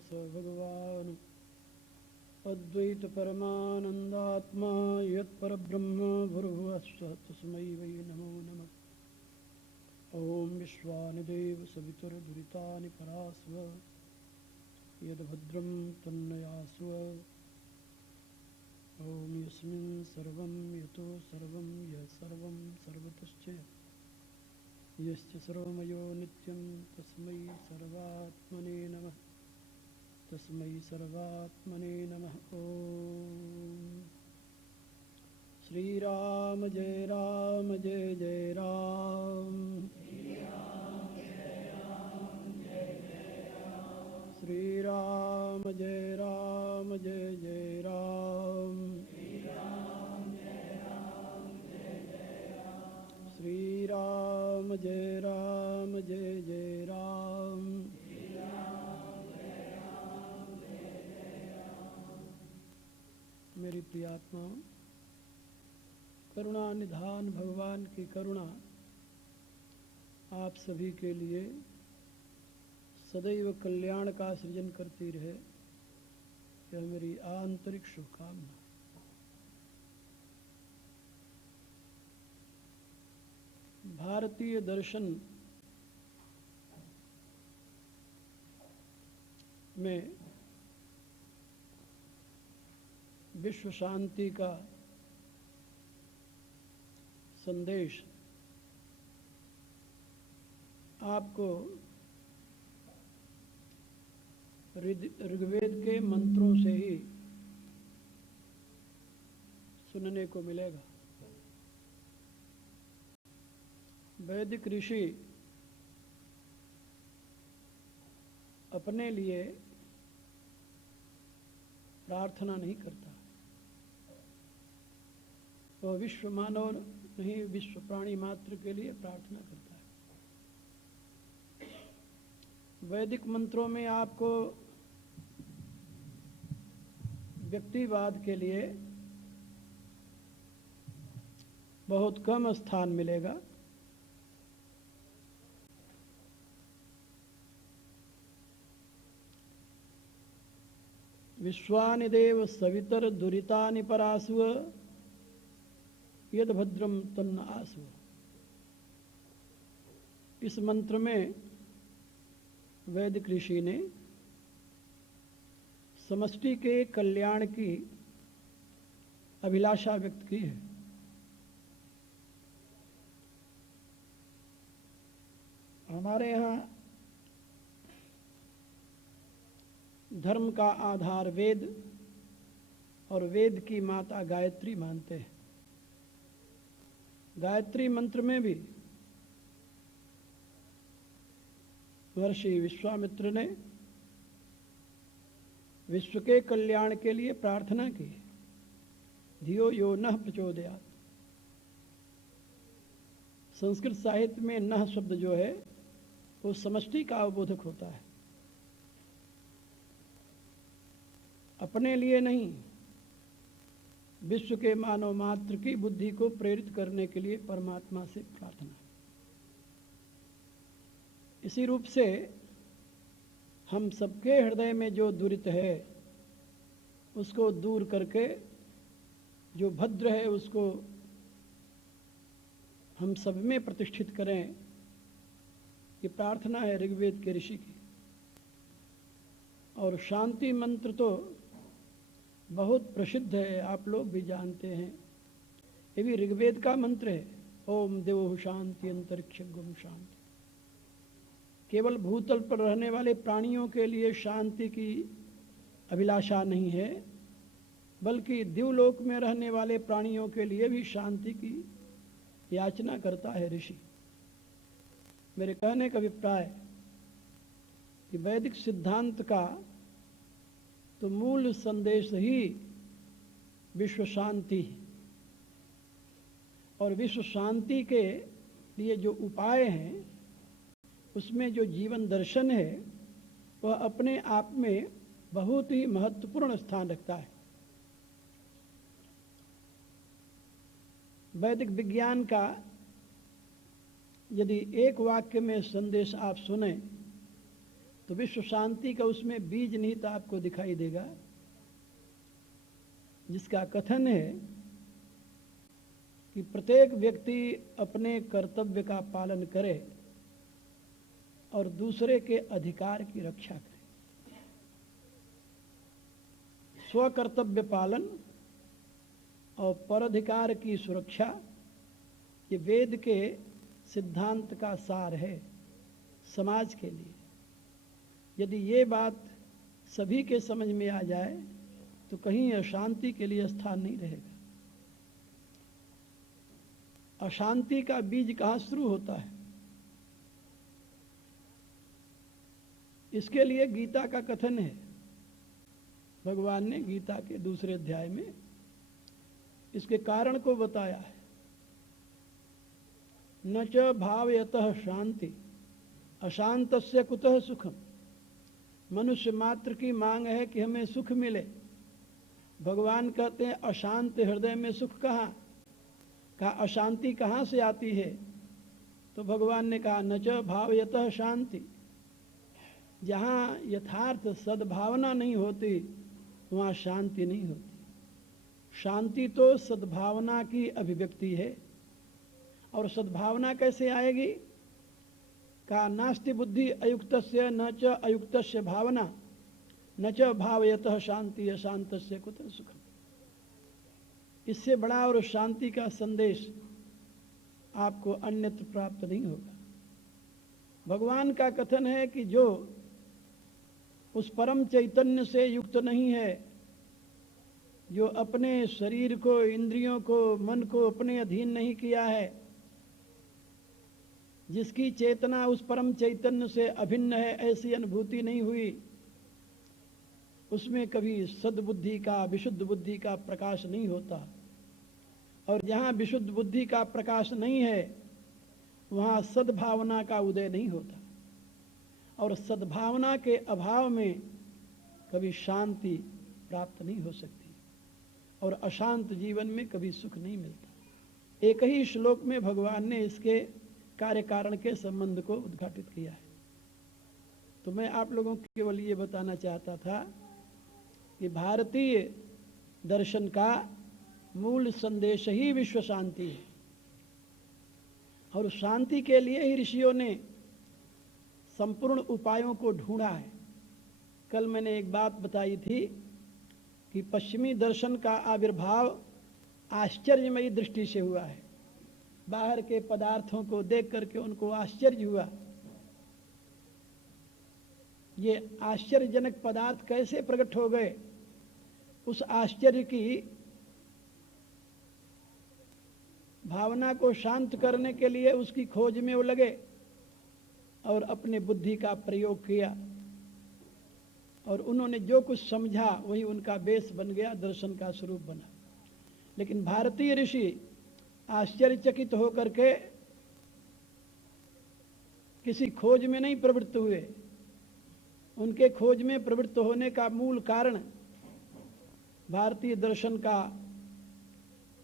स भगवान् अद्वैत परमानन्दात्मा यत्परब्रह्म भूर्भुवस्सुः तस्मै वै नमो नमः। ॐ विश्वानिदेव सवितुर्दुरितानि परास्व यद्भद्रं तन्नयास्व। ॐ यस्मिन् सर्वं यतो सर्वं यः सर्वं सर्वतश्च यस्य सर्वमयो नित्यं तस्मै सर्वात्मने नमः। तस्मै सर्वात्मने नमः। ॐ श्रीराम जय राम जय जय राम। श्रीराम जय राम जय जय राम। श्रीराम जय राम जय जय राम। मेरी प्रिय आत्माओं, करुणा निधान भगवान की करुणा आप सभी के लिए सदैव कल्याण का सृजन करती रहे, यह मेरी आंतरिक शुभकामना। भारतीय दर्शन में विश्व शांति का संदेश आपको ऋग्वेद के मंत्रों से ही सुनने को मिलेगा। वैदिक ऋषि अपने लिए प्रार्थना नहीं करता, वह विश्व मानव नहीं, विश्व प्राणी मात्र के लिए प्रार्थना करता है। वैदिक मंत्रों में आपको व्यक्तिवाद के लिए बहुत कम स्थान मिलेगा। विश्वानिदेव सवितर दुरितानि परास्व यद भद्रम तन्न आस्व। इस मंत्र में वैदिक ऋषि ने समष्टि के कल्याण की अभिलाषा व्यक्त की है। हमारे यहाँ धर्म का आधार वेद और वेद की माता गायत्री मानते हैं। गायत्री मंत्र में भी महर्षि विश्वामित्र ने विश्व के कल्याण के लिए प्रार्थना की, धियो यो नः प्रचोदयात्। संस्कृत साहित्य में नः शब्द जो है वो समष्टि का अवबोधक होता है, अपने लिए नहीं, विश्व के मानव मात्र की बुद्धि को प्रेरित करने के लिए परमात्मा से प्रार्थना। इसी रूप से हम सबके हृदय में जो दुरित है उसको दूर करके जो भद्र है उसको हम सब में प्रतिष्ठित करें, ये प्रार्थना है ऋग्वेद के ऋषि की। और शांति मंत्र तो बहुत प्रसिद्ध है, आप लोग भी जानते हैं। ये भी ऋग्वेद का मंत्र है, ओम देवो शांति अंतरिक्षं शांति। केवल भूतल पर रहने वाले प्राणियों के लिए शांति की अभिलाषा नहीं है, बल्कि दिवलोक में रहने वाले प्राणियों के लिए भी शांति की याचना करता है ऋषि। मेरे कहने का अभिप्राय कि वैदिक सिद्धांत का तो मूल संदेश ही विश्व शांति, और विश्व शांति के लिए जो उपाय हैं उसमें जो जीवन दर्शन है वह अपने आप में बहुत ही महत्वपूर्ण स्थान रखता है। वैदिक विज्ञान का यदि एक वाक्य में संदेश आप सुने तो विश्व शांति का उसमें बीज निहित आपको दिखाई देगा, जिसका कथन है कि प्रत्येक व्यक्ति अपने कर्तव्य का पालन करे और दूसरे के अधिकार की रक्षा करे। स्व कर्तव्य पालन और पराधिकार की सुरक्षा, ये वेद के सिद्धांत का सार है समाज के लिए। यदि ये बात सभी के समझ में आ जाए तो कहीं अशांति के लिए स्थान नहीं रहेगा। अशांति का बीज कहाँ शुरू होता है? इसके लिए गीता का कथन है। भगवान ने गीता के दूसरे अध्याय में इसके कारण को बताया है। न च भावयतः शांति अशांतस्य कुतः सुखम। मनुष्य मात्र की मांग है कि हमें सुख मिले। भगवान कहते हैं अशांत हृदय में सुख कहाँ? कहा अशांति कहाँ से आती है? तो भगवान ने कहा न च भावयतः शांति। जहाँ यथार्थ सद्भावना नहीं होती वहाँ शांति नहीं होती। शांति तो सद्भावना की अभिव्यक्ति है। और सद्भावना कैसे आएगी? कहा नास्ति बुद्धि अयुक्तस्य न च अयुक्तस्य भावना न च भावयतः शांति अशांतस्य कुतः सुखम। इससे बड़ा और शांति का संदेश आपको अन्यत्र प्राप्त नहीं होगा। भगवान का कथन है कि जो उस परम चैतन्य से युक्त नहीं है, जो अपने शरीर को, इंद्रियों को, मन को अपने अधीन नहीं किया है, जिसकी चेतना उस परम चैतन्य से अभिन्न है, ऐसी अनुभूति नहीं हुई, उसमें कभी सद्बुद्धि का, विशुद्ध बुद्धि का प्रकाश नहीं होता। और जहाँ विशुद्ध बुद्धि का प्रकाश नहीं है वहाँ सद्भावना का उदय नहीं होता। और सद्भावना के अभाव में कभी शांति प्राप्त नहीं हो सकती और अशांत जीवन में कभी सुख नहीं मिलता। एक ही श्लोक में भगवान ने इसके कार्य कारण के संबंध को उद्घाटित किया है। तो मैं आप लोगों को केवल ये बताना चाहता था कि भारतीय दर्शन का मूल संदेश ही विश्व शांति है। और शांति के लिए ही ऋषियों ने संपूर्ण उपायों को ढूंढा है। कल मैंने एक बात बताई थी कि पश्चिमी दर्शन का आविर्भाव आश्चर्यमयी दृष्टि से हुआ है। बाहर के पदार्थों को देख करके उनको आश्चर्य हुआ। ये आश्चर्यजनक पदार्थ कैसे प्रकट हो गए? उस आश्चर्य की भावना को शांत करने के लिए उसकी खोज में वो लगे और अपने बुद्धि का प्रयोग किया। और उन्होंने जो कुछ समझा वही उनका बेस बन गया, दर्शन का स्वरूप बना। लेकिन भारतीय ऋषि आश्चर्यचकित होकर के किसी खोज में नहीं प्रवृत्त हुए। उनके खोज में प्रवृत्त होने का मूल कारण भारतीय दर्शन का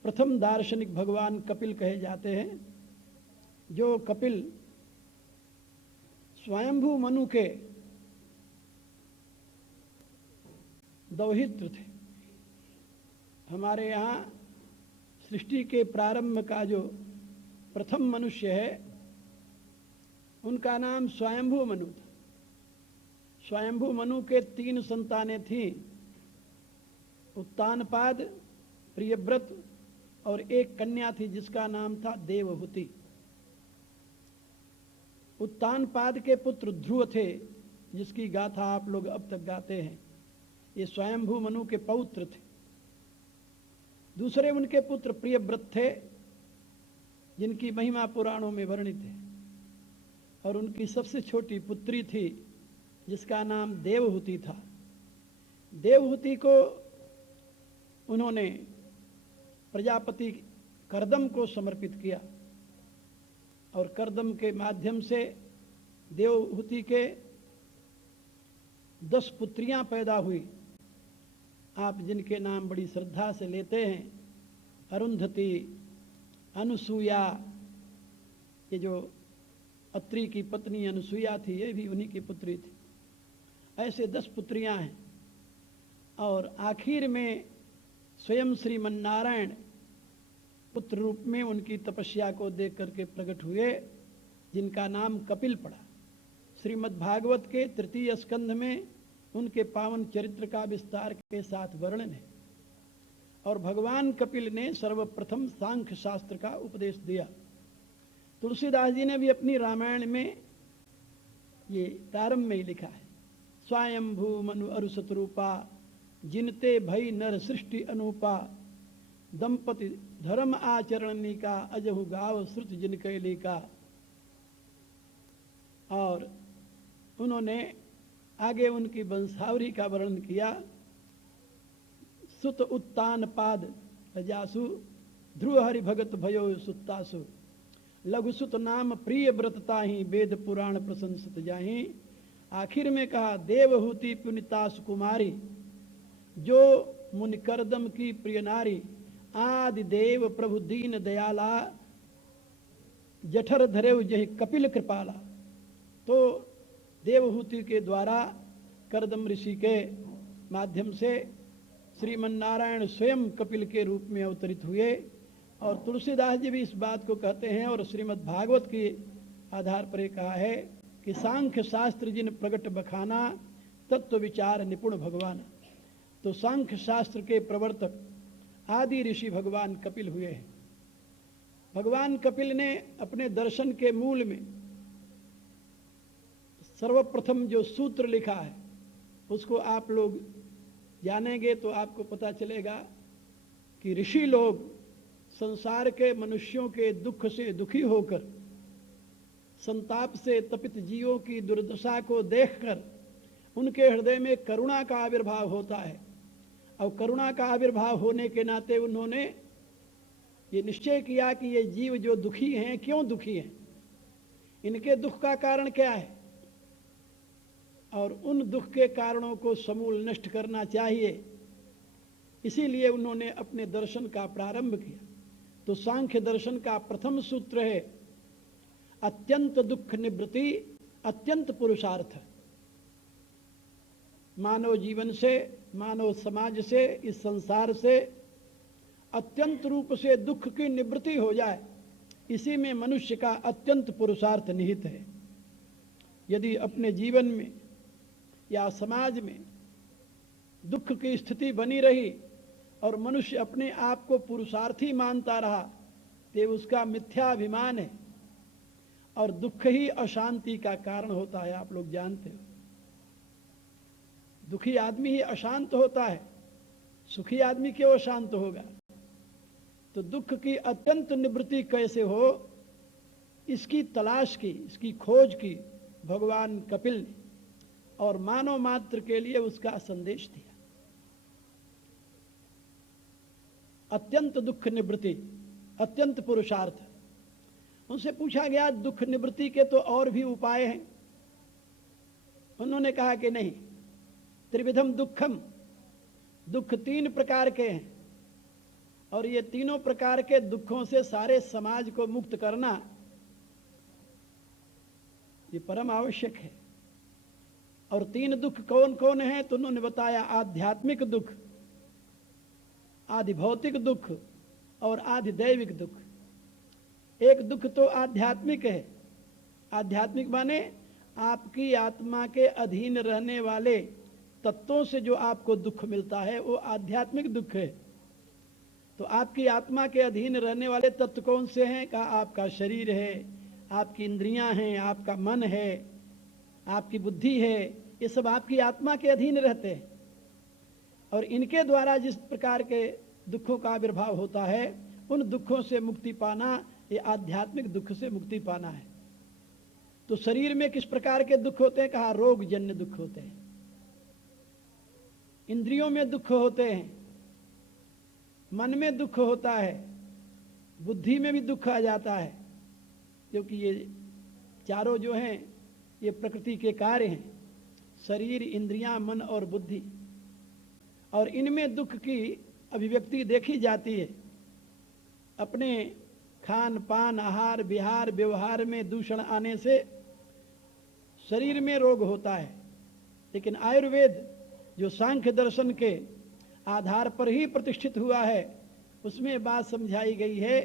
प्रथम दार्शनिक भगवान कपिल कहे जाते हैं। जो कपिल स्वयंभू मनु के दौहित्र थे। हमारे यहाँ सृष्टि के प्रारंभ का जो प्रथम मनुष्य है उनका नाम स्वयंभू मनु था। स्वयंभू मनु के 3 संतानें थीं, उत्तानपाद, प्रियव्रत और एक कन्या थी जिसका नाम था देवहूति। उत्तानपाद के पुत्र ध्रुव थे, जिसकी गाथा आप लोग अब तक गाते हैं। ये स्वयंभू मनु के पौत्र थे। दूसरे उनके पुत्र प्रियव्रत थे, जिनकी महिमा पुराणों में वर्णित है। और उनकी सबसे छोटी पुत्री थी जिसका नाम देवहूति था। देवहूति को उन्होंने प्रजापति कर्दम को समर्पित किया और कर्दम के माध्यम से देवहूति के 10 पुत्रियां पैदा हुई। आप जिनके नाम बड़ी श्रद्धा से लेते हैं, अरुंधति, अनुसूया, ये जो अत्रि की पत्नी अनुसूया थी ये भी उन्हीं की पुत्री थी। ऐसे 10 पुत्रियां हैं। और आखिर में स्वयं श्रीमन्नारायण पुत्र रूप में उनकी तपस्या को देख करके प्रकट हुए, जिनका नाम कपिल पड़ा। श्रीमद् भागवत के 3 स्कंध में उनके पावन चरित्र का विस्तार के साथ वर्णन है। और भगवान कपिल ने सर्वप्रथम सांख्य शास्त्र का उपदेश दिया। तुलसीदास जी ने भी अपनी रामायण में ये प्रारंभ में ही लिखा है, स्वयंभू मनु अरुसतरूपा जिनते भई नर सृष्टि अनूपा दंपति धर्म आचरणनी का अजहु गाव श्रुत जिन कैली का। और उन्होंने आगे उनकी वंशावली का वर्णन किया। सुत उत्तान पाद रजासु ध्रुव हरि भगत भयो सुत्तासु लघु सुत नाम प्रिय व्रतता ही वेद पुराण प्रशंसित जाहि। आखिर में कहा देवहूति पुनितासु कुमारी जो मुनिकरदम की प्रिय नारी आदि देव प्रभु दीन दयाला जठर धरेव जहि कपिल कृपाला। तो देवहूति के द्वारा करदम ऋषि के माध्यम से श्रीमन्नारायण स्वयं कपिल के रूप में अवतरित हुए। और तुलसीदास जी भी इस बात को कहते हैं और श्रीमद् भागवत के आधार पर ये कहा है कि सांख्य शास्त्र जिन प्रगट बखाना तत्व विचार निपुण भगवान। तो सांख्य शास्त्र के प्रवर्तक आदि ऋषि भगवान कपिल हुए हैं। भगवान कपिल ने अपने दर्शन के मूल में सर्वप्रथम जो सूत्र लिखा है उसको आप लोग जानेंगे तो आपको पता चलेगा कि ऋषि लोग संसार के मनुष्यों के दुख से दुखी होकर, संताप से तपित जीवों की दुर्दशा को देखकर उनके हृदय में करुणा का आविर्भाव होता है। और करुणा का आविर्भाव होने के नाते उन्होंने ये निश्चय किया कि ये जीव जो दुखी हैं, क्यों दुखी हैं, इनके दुख का कारण क्या है, और उन दुख के कारणों को समूल नष्ट करना चाहिए। इसीलिए उन्होंने अपने दर्शन का प्रारंभ किया। तो सांख्य दर्शन का प्रथम सूत्र है अत्यंत दुख निवृत्ति अत्यंत पुरुषार्थ। मानव जीवन से, मानव समाज से, इस संसार से अत्यंत रूप से दुख की निवृत्ति हो जाए, इसी में मनुष्य का अत्यंत पुरुषार्थ निहित है। यदि अपने जीवन में या समाज में दुख की स्थिति बनी रही और मनुष्य अपने आप को पुरुषार्थी मानता रहा तो उसका मिथ्याभिमान है। और दुख ही अशांति का कारण होता है, आप लोग जानते हो। दुखी आदमी ही अशांत होता है, सुखी आदमी क्यों अशांत होगा। तो दुख की अत्यंत निवृत्ति कैसे हो, इसकी तलाश की, इसकी खोज की भगवान कपिल ने और मानव मात्र के लिए उसका संदेश दिया। अत्यंत दुख निवृत्ति अत्यंत पुरुषार्थ। उनसे पूछा गया दुख निवृत्ति के तो और भी उपाय हैं। उन्होंने कहा कि नहीं, त्रिविधम दुखम, दुख 3 प्रकार के हैं और ये तीनों प्रकार के दुखों से सारे समाज को मुक्त करना ये परम आवश्यक है। और 3 दुख कौन कौन है तो उन्होंने बताया आध्यात्मिक दुख, आदि भौतिक दुख और आदि दैविक दुख। एक दुख तो आध्यात्मिक है। आध्यात्मिक माने आपकी आत्मा के अधीन रहने वाले तत्वों से जो आपको दुख मिलता है वो आध्यात्मिक दुख है। तो आपकी आत्मा के अधीन रहने वाले तत्व कौन से हैं? कहा आपका शरीर है, आपकी इंद्रियां हैं, आपका मन है, आपकी बुद्धि है, ये सब आपकी आत्मा के अधीन रहते हैं। और इनके द्वारा जिस प्रकार के दुखों का आविर्भाव होता है, उन दुखों से मुक्ति पाना ये आध्यात्मिक दुख से मुक्ति पाना है। तो शरीर में किस प्रकार के दुख होते हैं? कहा रोग जन्य दुख होते हैं, इंद्रियों में दुख होते हैं, मन में दुख होता है, बुद्धि में भी दुख आ जाता है, क्योंकि ये चारों जो हैं ये प्रकृति के कार्य हैं, शरीर, इंद्रियां, मन और बुद्धि। और इनमें दुख की अभिव्यक्ति देखी जाती है। अपने खान पान, आहार विहार, व्यवहार में दूषण आने से शरीर में रोग होता है। लेकिन आयुर्वेद जो सांख्य दर्शन के आधार पर ही प्रतिष्ठित हुआ है, उसमें बात समझाई गई है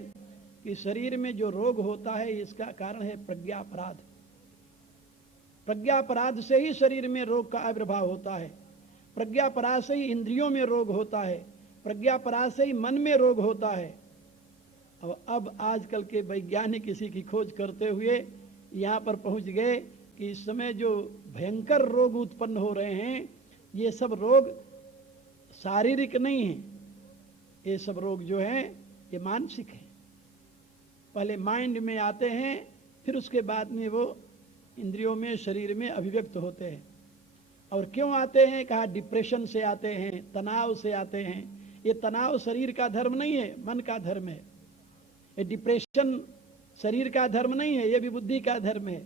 कि शरीर में जो रोग होता है इसका कारण है प्रज्ञापराध। प्रज्ञापराध से ही शरीर में रोग का आविर्भाव होता है, प्रज्ञापराध से ही इंद्रियों में रोग होता है, प्रज्ञापराध से ही मन में रोग होता है। अब आजकल के वैज्ञानिक इसी की खोज करते हुए यहाँ पर पहुँच गए कि इस समय जो भयंकर रोग उत्पन्न हो रहे हैं, ये सब रोग शारीरिक नहीं हैं, ये सब रोग जो हैं ये मानसिक हैं। पहले माइंड में आते हैं, फिर उसके बाद में वो इंद्रियों में, शरीर में अभिव्यक्त होते हैं। और क्यों आते हैं? कहा डिप्रेशन से आते हैं, तनाव से आते हैं। ये तनाव शरीर का धर्म नहीं है, मन का धर्म है। ये डिप्रेशन शरीर का धर्म नहीं है, ये भी बुद्धि का धर्म है।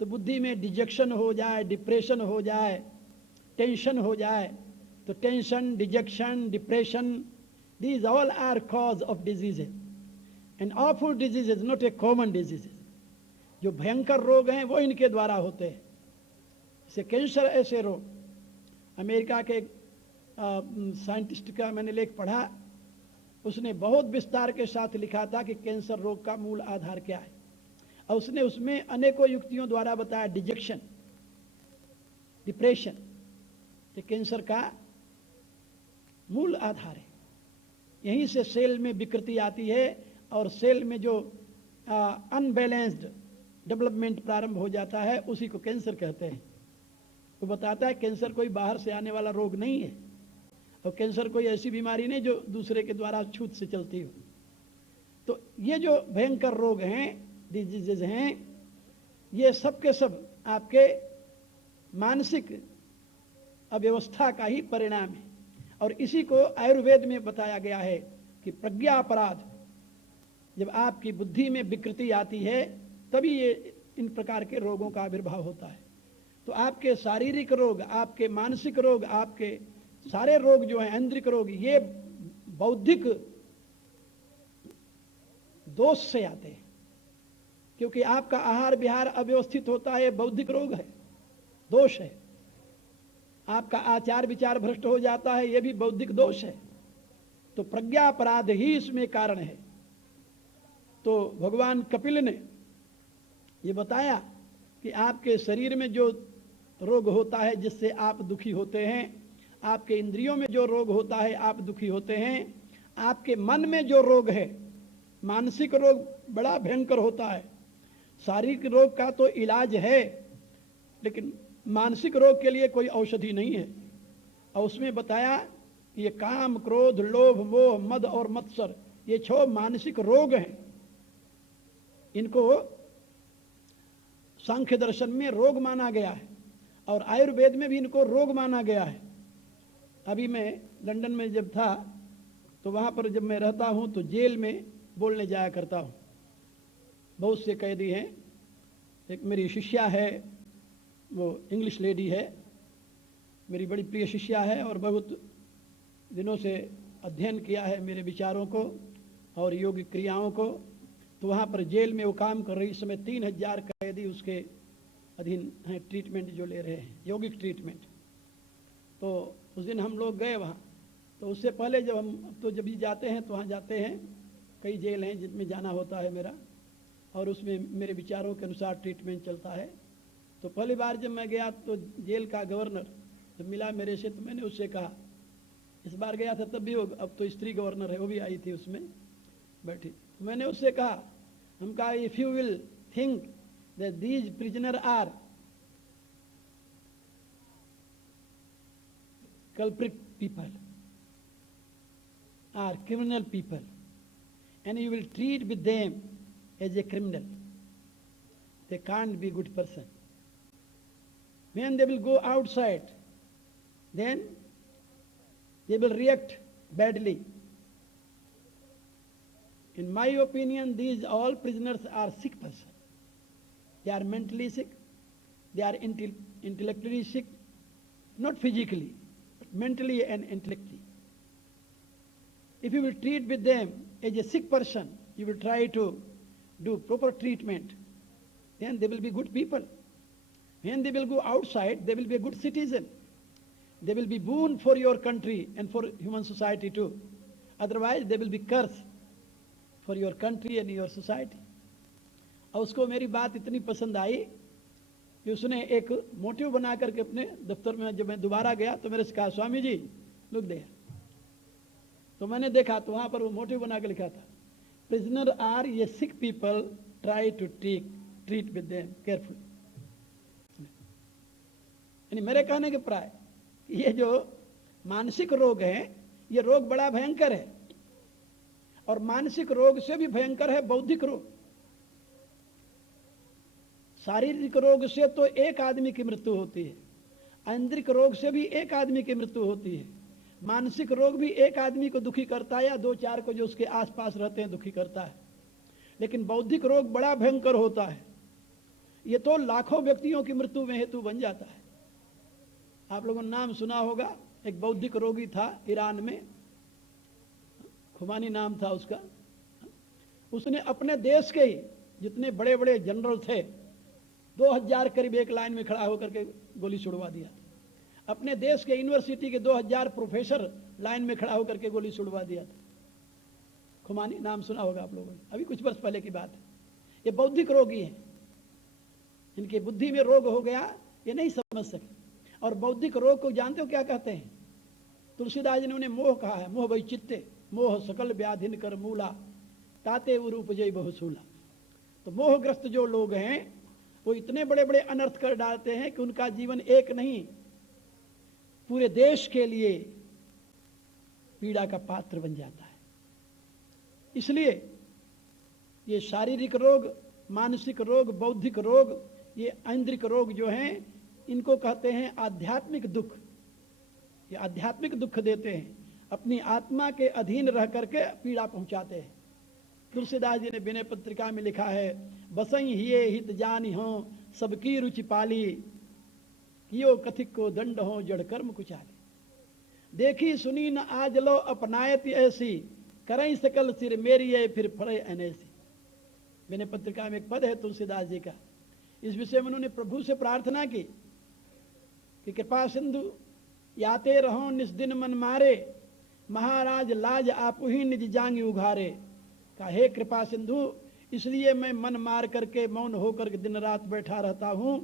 तो बुद्धि में डिजेक्शन हो जाए, डिप्रेशन हो जाए, टेंशन हो जाए, तो tension, detection, depression, these all are cause of diseases and awful diseases, not a common diseases। जो भयंकर रोग हैं वो इनके द्वारा होते हैं, जैसे कैंसर। ऐसे रोग अमेरिका के साइंटिस्ट का मैंने लेख पढ़ा, उसने बहुत विस्तार के साथ लिखा था कि कैंसर रोग का मूल आधार क्या है, और उसने उसमें अनेकों युक्तियों द्वारा बताया। डिजेक्शन, डिप्रेशन ये कैंसर का मूल आधार है। यहीं से सेल में विकृति आती है और सेल में जो अनबैलेंस्ड डेवलपमेंट प्रारंभ हो जाता है, उसी को कैंसर कहते हैं। वो बताता है कैंसर कोई बाहर से आने वाला रोग नहीं है, और कैंसर कोई ऐसी बीमारी नहीं जो दूसरे के द्वारा छूत से चलती हो। तो ये जो भयंकर रोग हैं, डिजीजेज हैं, ये सब के सब आपके मानसिक अव्यवस्था का ही परिणाम है। और इसी को आयुर्वेद में बताया गया है कि प्रज्ञापराध, जब आपकी बुद्धि में विकृति आती है तभी ये इन प्रकार के रोगों का आविर्भाव होता है। तो आपके शारीरिक रोग, आपके मानसिक रोग, आपके सारे रोग जो हैं, ऐन्द्रिक रोग, ये बौद्धिक दोष से आते हैं। क्योंकि आपका आहार विहार अव्यवस्थित होता है, बौद्धिक रोग है, दोष है। आपका आचार विचार भ्रष्ट हो जाता है, यह भी बौद्धिक दोष है। तो प्रज्ञापराध ही इसमें कारण है। तो भगवान कपिल ने ये बताया कि आपके शरीर में जो रोग होता है जिससे आप दुखी होते हैं, आपके इंद्रियों में जो रोग होता है आप दुखी होते हैं, आपके मन में जो रोग है, मानसिक रोग बड़ा भयंकर होता है। शारीरिक रोग का तो इलाज है, लेकिन मानसिक रोग के लिए कोई औषधि नहीं है। और उसमें बताया कि ये काम, क्रोध, लोभ, मोह, मद और मत्सर, ये 6 मानसिक रोग हैं। इनको सांख्य दर्शन में रोग माना गया है और आयुर्वेद में भी इनको रोग माना गया है। अभी मैं लंदन में जब था तो वहाँ पर जब मैं रहता हूँ तो जेल में बोलने जाया करता हूँ। बहुत से कैदी हैं। एक मेरी शिष्या है, वो इंग्लिश लेडी है, मेरी बड़ी प्रिय शिष्या है और बहुत दिनों से अध्ययन किया है मेरे विचारों को और योगिक क्रियाओं को। तो वहाँ पर जेल में वो काम कर रही, इस समय 3000 कैदी उसके अधीन हैं, ट्रीटमेंट जो ले रहे हैं, यौगिक ट्रीटमेंट। तो उस दिन हम लोग गए वहाँ। तो उससे पहले जब हम तो जब भी जाते हैं तो वहाँ जाते हैं, कई जेल हैं जिनमें जाना होता है मेरा, और उसमें मेरे विचारों के अनुसार ट्रीटमेंट चलता है। तो पहली बार जब मैं गया तो जेल का गवर्नर जब मिला मेरे से, तो मैंने उससे कहा, इस बार गया था तब भी वो, अब तो स्त्री गवर्नर है, वो भी आई थी उसमें बैठी। तो मैंने उससे कहा, हम कहा, if you will think that these prisoner are culprit people, are criminal people, and you will treat with them as a criminal, they can't be good person. When they will go outside, then they will react badly. In my opinion, these all prisoners are sick person. They are mentally sick, they are intellectually sick, not physically, but mentally and intellectually. If you will treat with them as a sick person, you will try to do proper treatment, then they will be good people. When they will go outside, they will be a good citizen. they will be boon for your country and for human society too. Otherwise, they will be curse for your country and your society. और उसको मेरी बात इतनी पसंद आई कि उसने एक motive बना करके अपने दफ्तर में, जब मैं दोबारा गया तो मेरे से कहा, स्वामी जी लुक देयर। तो मैंने देखा तो वहां पर वो मोटिव बना के लिखा था, प्रिजनर आर ये sick people, try to treat with them careful. यानी मेरे कहने के प्राय ये जो मानसिक रोग है, ये रोग बड़ा भयंकर है, और मानसिक रोग से भी भयंकर है बौद्धिक रोग। शारीरिक रोग से तो एक आदमी की मृत्यु होती है, आंतरिक रोग से भी एक आदमी की मृत्यु होती है, मानसिक रोग भी एक आदमी को दुखी करता है या दो चार को जो उसके आसपास रहते हैं दुखी करता है, लेकिन बौद्धिक रोग बड़ा भयंकर होता है। ये तो लाखों व्यक्तियों की मृत्यु में हेतु बन जाता है। आप लोगों ने नाम सुना होगा, एक बौद्धिक रोगी था ईरान में, खुमानी नाम था उसका। उसने अपने देश के ही जितने बड़े बड़े जनरल थे 2000 करीब एक लाइन में खड़ा होकर के गोली छुड़वा दिया। अपने देश के यूनिवर्सिटी के 2000 प्रोफेसर लाइन में खड़ा होकर के गोली छुड़वा दिया था। खुमानी नाम सुना होगा आप लोगों ने, अभी कुछ वर्ष पहले की बात है। ये बौद्धिक रोगी हैं, इनकी बुद्धि में रोग हो गया, ये नहीं समझ सके। और बौद्धिक रोग को जानते हो क्या कहते हैं? तुलसीदास जी ने उन्हें मोह कहा है, मोह वैचित्ते मोह सकल व्याधिन कर मूला, ताते उरूप जय बहुसूला। तो मोहग्रस्त जो लोग हैं वो इतने बड़े बड़े अनर्थ कर डालते हैं कि उनका जीवन एक नहीं पूरे देश के लिए पीड़ा का पात्र बन जाता है। इसलिए ये शारीरिक रोग, मानसिक रोग, बौद्धिक रोग, ये ऐन्द्रिक रोग जो हैं, इनको कहते हैं आध्यात्मिक दुख। ये आध्यात्मिक दुख देते हैं, अपनी आत्मा के अधीन रह करके पीड़ा पहुंचाते हैं। तुलसीदास जी ने विनय पत्रिका में लिखा है, बसई हिये हित जानी हो सबकी रुचि पाली, कियो कथिक को दंड हो जड़ कर्म कुचाली। देखी सुनी न आज लो अपनायत ऐसी, करई सकल सिर मेरी है फिर फरे अनैसी। विनय पत्रिका में एक पद है तुलसीदास जी का, इस विषय में उन्होंने प्रभु से प्रार्थना की कि कृपा सिंधु याते रहो निस्दिन मन मारे, महाराज लाज आपु ही निज जांगी उघारे। कहा, हे कृपा सिंधु, इसलिए मैं मन मार करके मौन होकर के दिन रात बैठा रहता हूँ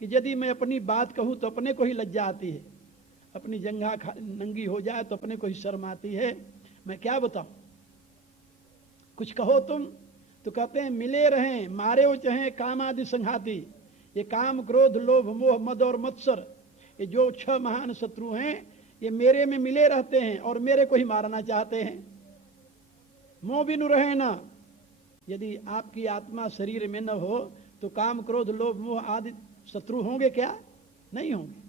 कि यदि मैं अपनी बात कहूँ तो अपने को ही लज्जा आती है, अपनी जंघा नंगी हो जाए तो अपने को ही शर्म आती है। मैं क्या बताऊं, कुछ कहो तुम तो कहते हैं मिले रहें मारे हो चाहे काम आदि संघाती। ये काम क्रोध लोभ मोह मद और मत्सर, ये जो 6 महान शत्रु हैं, ये मेरे में मिले रहते हैं और मेरे को ही मारना चाहते हैं। मोह बिनु रहे ना, यदि आपकी आत्मा शरीर में न हो तो काम क्रोध लोभ मोह आदि शत्रु होंगे क्या? नहीं होंगे।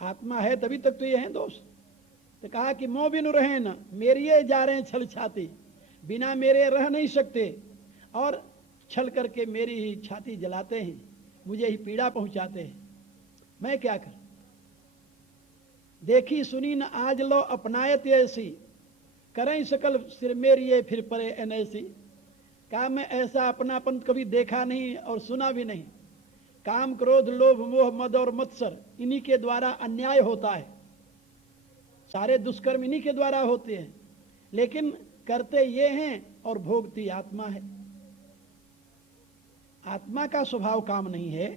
आत्मा है तभी तक तो ये है दोष। तो कहा कि मोह बिनु रहे ना, मेरिए जा रहे हैं छल छाती, बिना मेरे रह नहीं सकते और छल करके मेरी ही छाती जलाते हैं, मुझे ही पीड़ा पहुंचाते हैं। मैं क्या करूं? देखी सुनी न आज लो अपनायत ऐसी, करें सकल सिर मेरी ये फिर परे अनैसी। कहा, मैं ऐसा अपनापन कभी देखा नहीं और सुना भी नहीं। काम क्रोध लोभ मोह मद और मत्सर, इन्हीं के द्वारा अन्याय होता है, सारे दुष्कर्म इन्हीं के द्वारा होते हैं, लेकिन करते ये हैं और भोगती आत्मा है। आत्मा का स्वभाव काम नहीं है,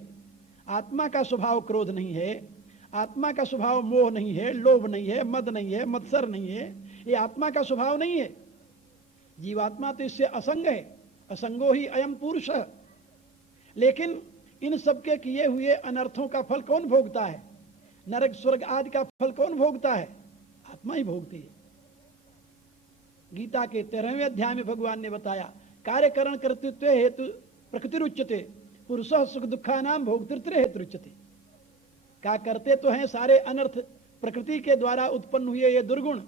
आत्मा का स्वभाव क्रोध नहीं है, आत्मा का स्वभाव मोह नहीं है, लोभ नहीं है, मद नहीं है, मत्सर नहीं है। ये आत्मा का स्वभाव नहीं है। जीवात्मा तो इससे असंग है, असंगो ही अयम पुरुष। लेकिन इन सबके किए हुए अनर्थों का फल कौन भोगता है? नरक स्वर्ग आदि का फल कौन भोगता है? आत्मा ही भोगती है। गीता के 13वें अध्याय में भगवान ने बताया, कार्यकरण कर्तृत्व हेतु प्रकृति रुच्यते, पुरुष सुख दुखा नाम भोक्तृत्व हेतु रुच्यते। क्या करते तो हैं सारे अनर्थ प्रकृति के द्वारा उत्पन्न हुए ये दुर्गुण,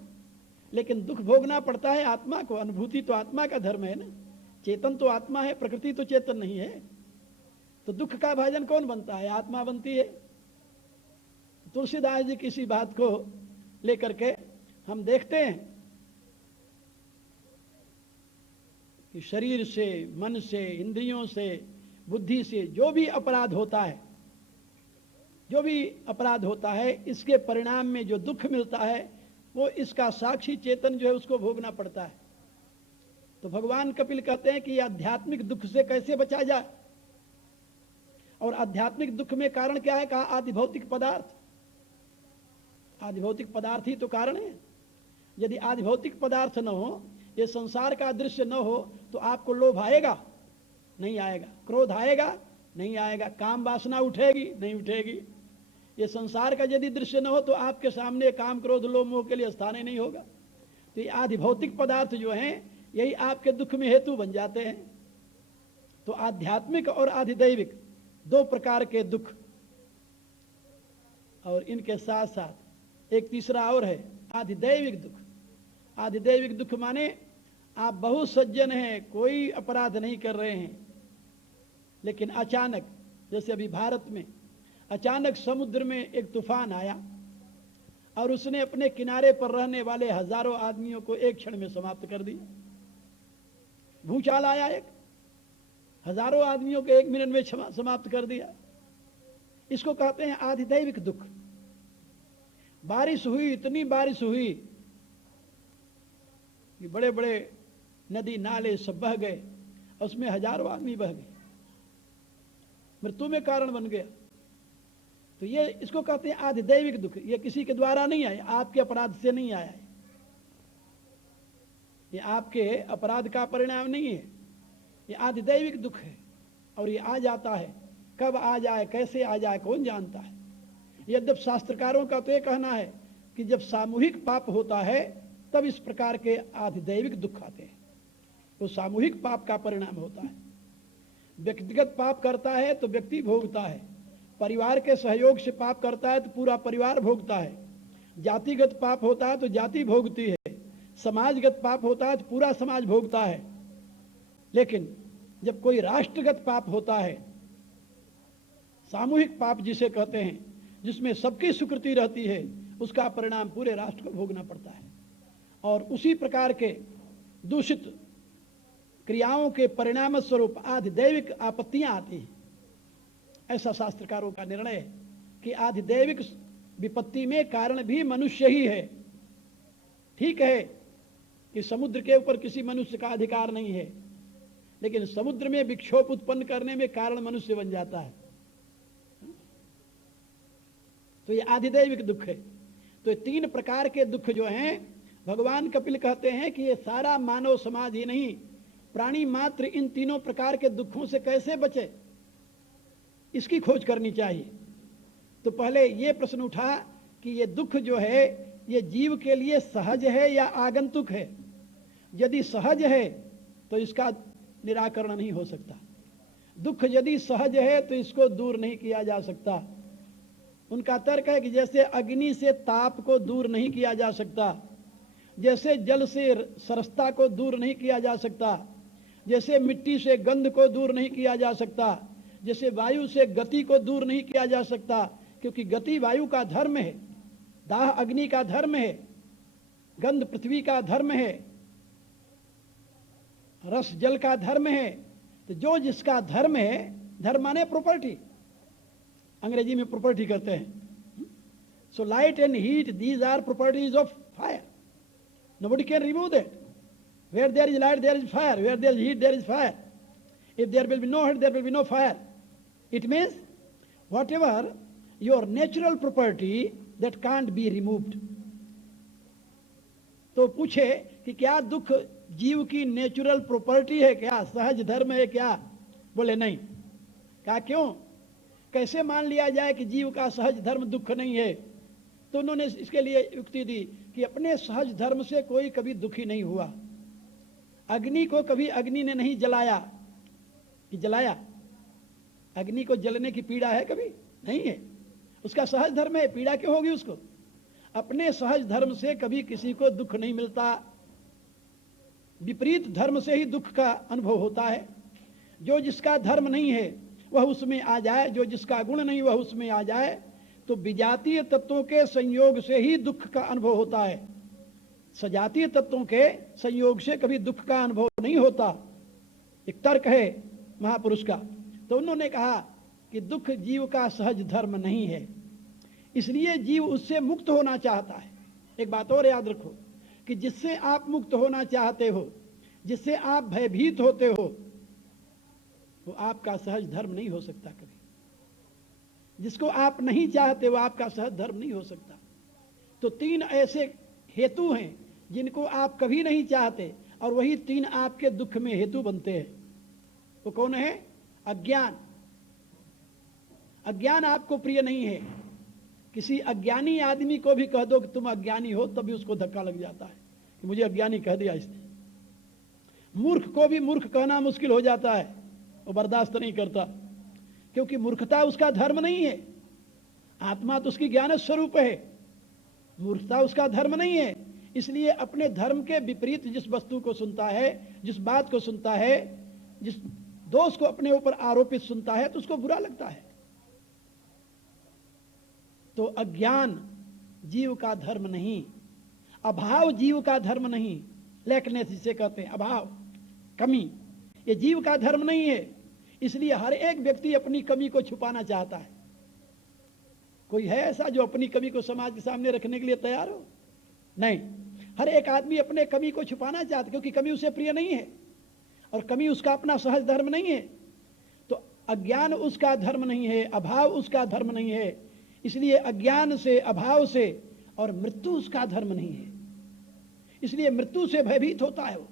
लेकिन दुख भोगना पड़ता है आत्मा को। अनुभूति तो आत्मा का धर्म है ना, चेतन तो आत्मा है, प्रकृति तो चेतन नहीं है। तो दुख का भाजन कौन बनता है? आत्मा बनती है। तुलसीदास जी की इसी बात को लेकर के हम देखते हैं कि शरीर से, मन से, इंद्रियों से, बुद्धि से जो भी अपराध होता है, जो भी अपराध होता है इसके परिणाम में जो दुख मिलता है वो इसका साक्षी चेतन जो है उसको भोगना पड़ता है। तो भगवान कपिल कहते हैं कि आध्यात्मिक दुख से कैसे बचा जाए, और आध्यात्मिक दुख में कारण क्या है? कहा आदि भौतिक पदार्थ। आदि भौतिक पदार्थ ही तो कारण है। यदि आदि भौतिक पदार्थ न हो, ये संसार का दृश्य न हो, तो आपको लोभ आएगा? नहीं आएगा। क्रोध आएगा? नहीं आएगा। काम वासना उठेगी? नहीं उठेगी। ये संसार का यदि दृश्य न हो तो आपके सामने काम क्रोध लोभ मोह के लिए स्थान ही नहीं होगा। तो ये आदि भौतिक पदार्थ जो हैं यही आपके दुख में हेतु बन जाते हैं। तो आध्यात्मिक और आधिदैविक दो प्रकार के दुख, और इनके साथ साथ एक तीसरा और है आधिदैविक दुख। आधिदैविक दुख माने आप बहुत सज्जन हैं, कोई अपराध नहीं कर रहे हैं, लेकिन अचानक, जैसे अभी भारत में अचानक समुद्र में एक तूफान आया और उसने अपने किनारे पर रहने वाले हजारों आदमियों को एक क्षण में समाप्त कर दिया। भूचाल आया, एक हजारों आदमियों को 1 मिनट में समाप्त कर दिया। इसको कहते हैं आधिदैविक दुख। बारिश हुई, इतनी बारिश हुई कि बड़े बड़े नदी नाले सब बह गए, उसमें हजारों आदमी बह गए, मृत्यु में कारण बन गया। तो ये इसको कहते हैं आधिदैविक दुख। ये किसी के द्वारा नहीं आया, आपके अपराध से नहीं आया है, ये आपके अपराध का परिणाम नहीं है, ये आधिदैविक दुख है। और ये आ जाता है, कब आ जाए कैसे आ जाए कौन जानता है। यद्यपि शास्त्रकारों का तो ये कहना है कि जब सामूहिक पाप होता है तब इस प्रकार के आधिदैविक दुख आते हैं, वो सामूहिक पाप का परिणाम होता है। व्यक्तिगत पाप करता है तो व्यक्ति भोगता है, परिवार के सहयोग से पाप करता है तो पूरा परिवार भोगता है, जातिगत पाप होता है तो जाति भोगती है, समाजगत पाप होता है तो पूरा समाज भोगता है। लेकिन जब कोई राष्ट्रगत पाप होता है, सामूहिक पाप जिसे कहते हैं, जिसमें सबकी स्वीकृति रहती है, उसका परिणाम पूरे राष्ट्र को भोगना पड़ता है। और उसी प्रकार के दूषित क्रियाओं के परिणाम स्वरूप आधिदैविक आपत्तियां आती हैं। ऐसा शास्त्रकारों का निर्णय है कि आधिदैविक विपत्ति में कारण भी मनुष्य ही है। ठीक है कि समुद्र के ऊपर किसी मनुष्य का अधिकार नहीं है, लेकिन समुद्र में विक्षोभ उत्पन्न करने में कारण मनुष्य बन जाता है। तो ये आधिदैविक दुख है। तो ये 3 प्रकार के दुख जो हैं, भगवान कपिल कहते हैं कि ये सारा मानव समाज ही नहीं, प्राणी मात्र इन तीनों प्रकार के दुखों से कैसे बचे, इसकी खोज करनी चाहिए। तो पहले ये प्रश्न उठा कि ये दुख जो है ये जीव के लिए सहज है या आगंतुक है। यदि सहज है तो इसका निराकरण नहीं हो सकता। दुख यदि सहज है तो इसको दूर नहीं किया जा सकता। उनका तर्क है कि जैसे अग्नि से ताप को दूर नहीं किया जा सकता, जैसे जल से सरसता को दूर नहीं किया जा सकता, जैसे मिट्टी से गंध को दूर नहीं किया जा सकता, जैसे वायु से गति को दूर नहीं किया जा सकता, क्योंकि गति वायु का धर्म है, दाह अग्नि का धर्म है, गंध पृथ्वी का धर्म है, रस जल का धर्म है। तो जो जिसका धर्म है, धर्म माने प्रॉपर्टी, अंग्रेजी में प्रॉपर्टी कहते हैं। So light and heat, these are properties of fire, nobody can remove that. Where there is light there is fire, where there is heat there is fire. If there will be no heat there will be no fire. It means whatever your natural property that can't be removed. तो पूछे कि क्या दुख जीव की natural property है क्या, सहज धर्म है क्या? बोले नहीं। कहा क्यों? कैसे मान लिया जाए कि जीव का सहज धर्म दुख नहीं है? तो उन्होंने इसके लिए युक्ति दी कि अपने सहज धर्म से कोई कभी दुखी नहीं हुआ। अग्नि को कभी अग्नि ने नहीं जलाया कि जलाया, अग्नि को जलने की पीड़ा है कभी? नहीं है। उसका सहज धर्म है, पीड़ा क्यों होगी उसको? अपने सहज धर्म से कभी किसी को दुख नहीं मिलता, विपरीत धर्म से ही दुख का अनुभव होता है। जो जिसका धर्म नहीं है वह उसमें आ जाए, जो जिसका गुण नहीं वह उसमें आ जाए, तो विजातीय तत्वों के संयोग से ही दुख का अनुभव होता है, सजातीय तत्वों के संयोग से कभी दुख का अनुभव नहीं होता। एक तर्क है महापुरुष का। तो उन्होंने कहा कि दुख जीव का सहज धर्म नहीं है। इसलिए जीव उससे मुक्त होना चाहता है। एक बात और याद रखो कि जिससे आप मुक्त होना चाहते हो, जिससे आप भयभीत होते हो, वो आपका सहज धर्म नहीं हो सकता कभी। जिसको आप नहीं चाहते वो आपका सहज धर्म नहीं हो सकता। तो 3 ऐसे हेतु हैं जिनको आप कभी नहीं चाहते, और वही 3 आपके दुख में हेतु बनते हैं। वो कौन है? अज्ञान। अज्ञान आपको प्रिय नहीं है। किसी अज्ञानी आदमी को भी कह दो कि तुम अज्ञानी हो, तब भी उसको धक्का लग जाता है कि मुझे अज्ञानी कह दिया इसने। मूर्ख को भी मूर्ख कहना मुश्किल हो जाता है, वो बर्दाश्त नहीं करता, क्योंकि मूर्खता उसका धर्म नहीं है। आत्मा तो उसकी ज्ञान स्वरूप है, मूर्खता उसका धर्म नहीं है। इसलिए अपने धर्म के विपरीत जिस वस्तु को सुनता है, जिस बात को सुनता है, जिस दोष को अपने ऊपर आरोपित सुनता है, तो उसको बुरा लगता है। तो अज्ञान जीव का धर्म नहीं, अभाव जीव का धर्म नहीं। लेकनेस जिसे कहते हैं, अभाव, कमी, ये जीव का धर्म नहीं है। इसलिए हर एक व्यक्ति अपनी कमी को छुपाना चाहता है। कोई है ऐसा जो अपनी कमी को समाज के सामने रखने के लिए तैयार हो? नहीं। हर एक आदमी अपने कमी को छुपाना चाहता है, क्योंकि कमी उसे प्रिय नहीं है और कमी उसका अपना सहज धर्म नहीं है। तो अज्ञान उसका धर्म नहीं है, अभाव उसका धर्म नहीं है। इसलिए अज्ञान से, अभाव से और मृत्यु उसका धर्म नहीं है। इसलिए मृत्यु से भयभीत होता है वो।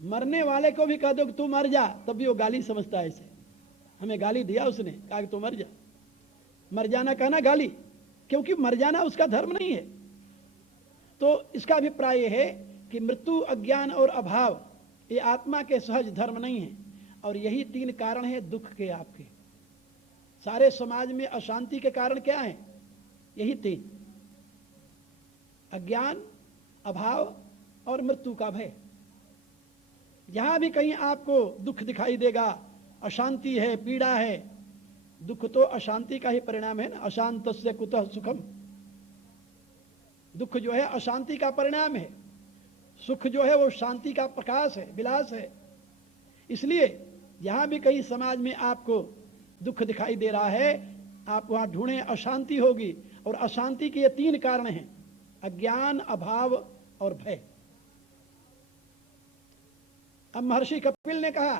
मरने वाले को भी कह दो कि तू मर जा, तब भी वो गाली समझता है। इसे हमें गाली दिया उसने, कहा कि तू मर जा। मर जाना कहना गाली, क्योंकि मर जाना उसका धर्म नहीं है। तो इसका अभिप्राय यह है कि मृत्यु, अज्ञान और अभाव ये आत्मा के सहज धर्म नहीं है। और यही 3 कारण है दुख के आपके। सारे समाज में अशांति के कारण क्या है? यही 3, अज्ञान, अभाव और मृत्यु का भय। जहां भी कहीं आपको दुख दिखाई देगा, अशांति है, पीड़ा है, दुख तो अशांति का ही परिणाम है ना। अशांतस्य कुतः सुखम। दुख जो है अशांति का परिणाम है, सुख जो है वो शांति का प्रकाश है, विलास है। इसलिए जहां भी कहीं समाज में आपको दुख दिखाई दे रहा है, आप वहां ढूंढें अशांति होगी। और अशांति के ये 3 कारण हैं, अज्ञान, अभाव और भय। अब महर्षि कपिल ने कहा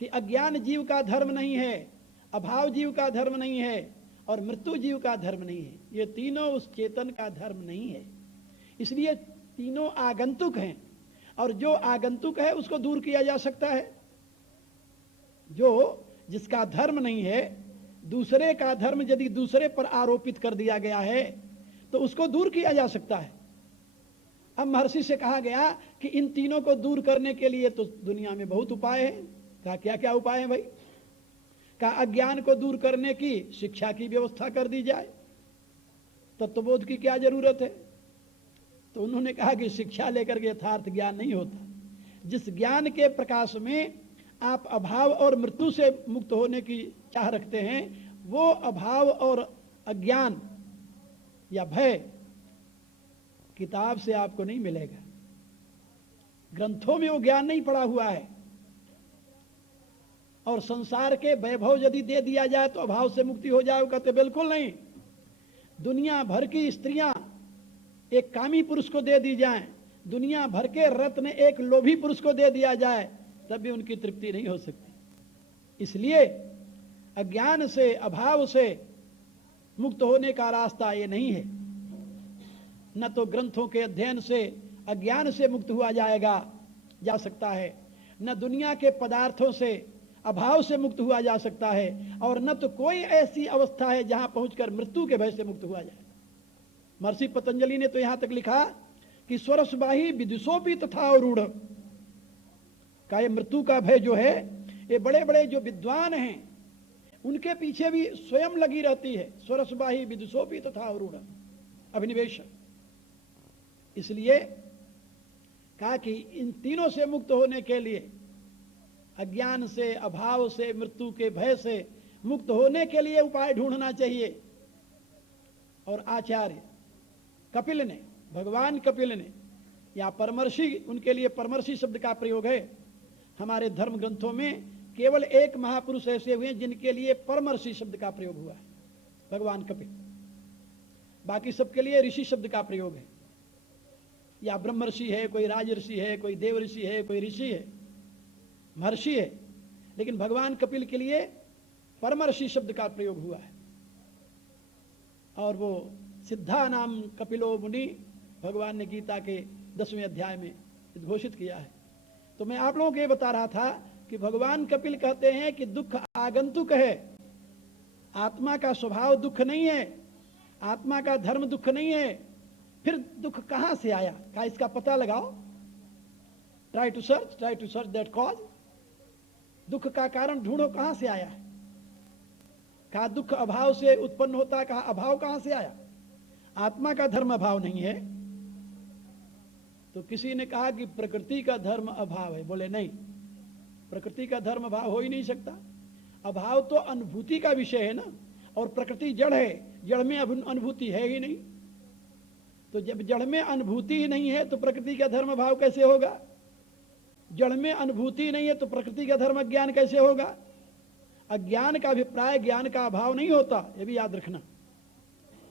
कि अज्ञान जीव का धर्म नहीं है, अभाव जीव का धर्म नहीं है और मृत्यु जीव का धर्म नहीं है। ये तीनों उस चेतन का धर्म नहीं है। इसलिए तीनों आगंतुक हैं, और जो आगंतुक है उसको दूर किया जा सकता है। जो जिसका धर्म नहीं है, दूसरे का धर्म यदि दूसरे पर आरोपित कर दिया गया है तो उसको दूर किया जा सकता है। अब महर्षि से कहा गया कि इन तीनों को दूर करने के लिए तो दुनिया में बहुत उपाय है। कहा क्या क्या उपाय है भाई? कहा अज्ञान को दूर करने की शिक्षा की व्यवस्था कर दी जाए, तत्वबोध की क्या जरूरत है? तो उन्होंने कहा कि शिक्षा लेकर के यथार्थ ज्ञान नहीं होता। जिस ज्ञान के प्रकाश में आप अभाव और मृत्यु से मुक्त होने की चाह रखते हैं, वो अभाव और अज्ञान या भय किताब से आपको नहीं मिलेगा। ग्रंथों में वो ज्ञान नहीं पड़ा हुआ है। और संसार के वैभव यदि दे दिया जाए तो अभाव से मुक्ति हो जाए, कहते बिल्कुल नहीं। दुनिया भर की स्त्रियां एक कामी पुरुष को दे दी जाएं, दुनिया भर के रत्न एक लोभी पुरुष को दे दिया जाए, तब भी उनकी तृप्ति नहीं हो सकती। इसलिए अज्ञान से, अभाव से मुक्त होने का रास्ता ये नहीं है। न तो ग्रंथों के अध्ययन से अज्ञान से मुक्त हुआ जा सकता है, न दुनिया के पदार्थों से, अभाव से मुक्त हुआ जा सकता है, और न तो कोई ऐसी अवस्था है जहां पहुंचकर मृत्यु के भय से मुक्त हुआ जाए। महर्षि पतंजलि ने तो यहां तक लिखा कि स्वरसबाही विदुषोपि तथा रूढ़ का ये मृत्यु का भय जो है, ये बड़े बड़े जो विद्वान हैं उनके पीछे भी स्वयं लगी रहती है। स्वरसबाही विदुषोपि तथा रूढ़ अभिनिवेश। इसलिए कहा कि इन तीनों से मुक्त होने के लिए, अज्ञान से, अभाव से, मृत्यु के भय से मुक्त होने के लिए उपाय ढूंढना चाहिए। और आचार्य कपिल ने, भगवान कपिल ने, या परमर्षि, उनके लिए परमर्षि शब्द का प्रयोग है। हमारे धर्म ग्रंथों में केवल एक महापुरुष ऐसे हुए जिनके लिए परमर्षि शब्द का प्रयोग हुआ है। भगवान कपिल। बाकी सबके लिए ऋषि शब्द का प्रयोग है, या ब्रह्म ऋषि है, कोई राज ऋषि है, कोई देव ऋषि है, कोई ऋषि है, महर्षि है, लेकिन भगवान कपिल के लिए परम ऋषि शब्द का प्रयोग हुआ है। और वो सिद्धा नाम कपिलो मुनि भगवान ने गीता के 10वें अध्याय में घोषित किया है। तो मैं आप लोगों को ये बता रहा था कि भगवान कपिल कहते हैं कि दुख आगंतुक है, आत्मा का स्वभाव दुख नहीं है, आत्मा का धर्म दुख नहीं है। फिर दुख कहां से आया, क्या इसका पता लगाओ। Try to search that cause. दुख का कारण ढूंढो, कहां से आया है। कहा दुख अभाव से उत्पन्न होता है, कहा अभाव कहां से आया। आत्मा का धर्म अभाव नहीं है। तो किसी ने कहा कि प्रकृति का धर्म अभाव है। बोले नहीं, प्रकृति का धर्म अभाव हो ही नहीं सकता। अभाव तो अनुभूति का विषय है ना, और प्रकृति जड़ है, जड़ में अनुभूति है ही नहीं। तो जब जड़ में अनुभूति ही नहीं है तो प्रकृति का धर्म अभाव कैसे होगा। जड़ में अनुभूति नहीं है तो प्रकृति का धर्म अज्ञान कैसे होगा। अज्ञान का अभिप्राय ज्ञान का अभाव नहीं होता, ये भी याद रखना।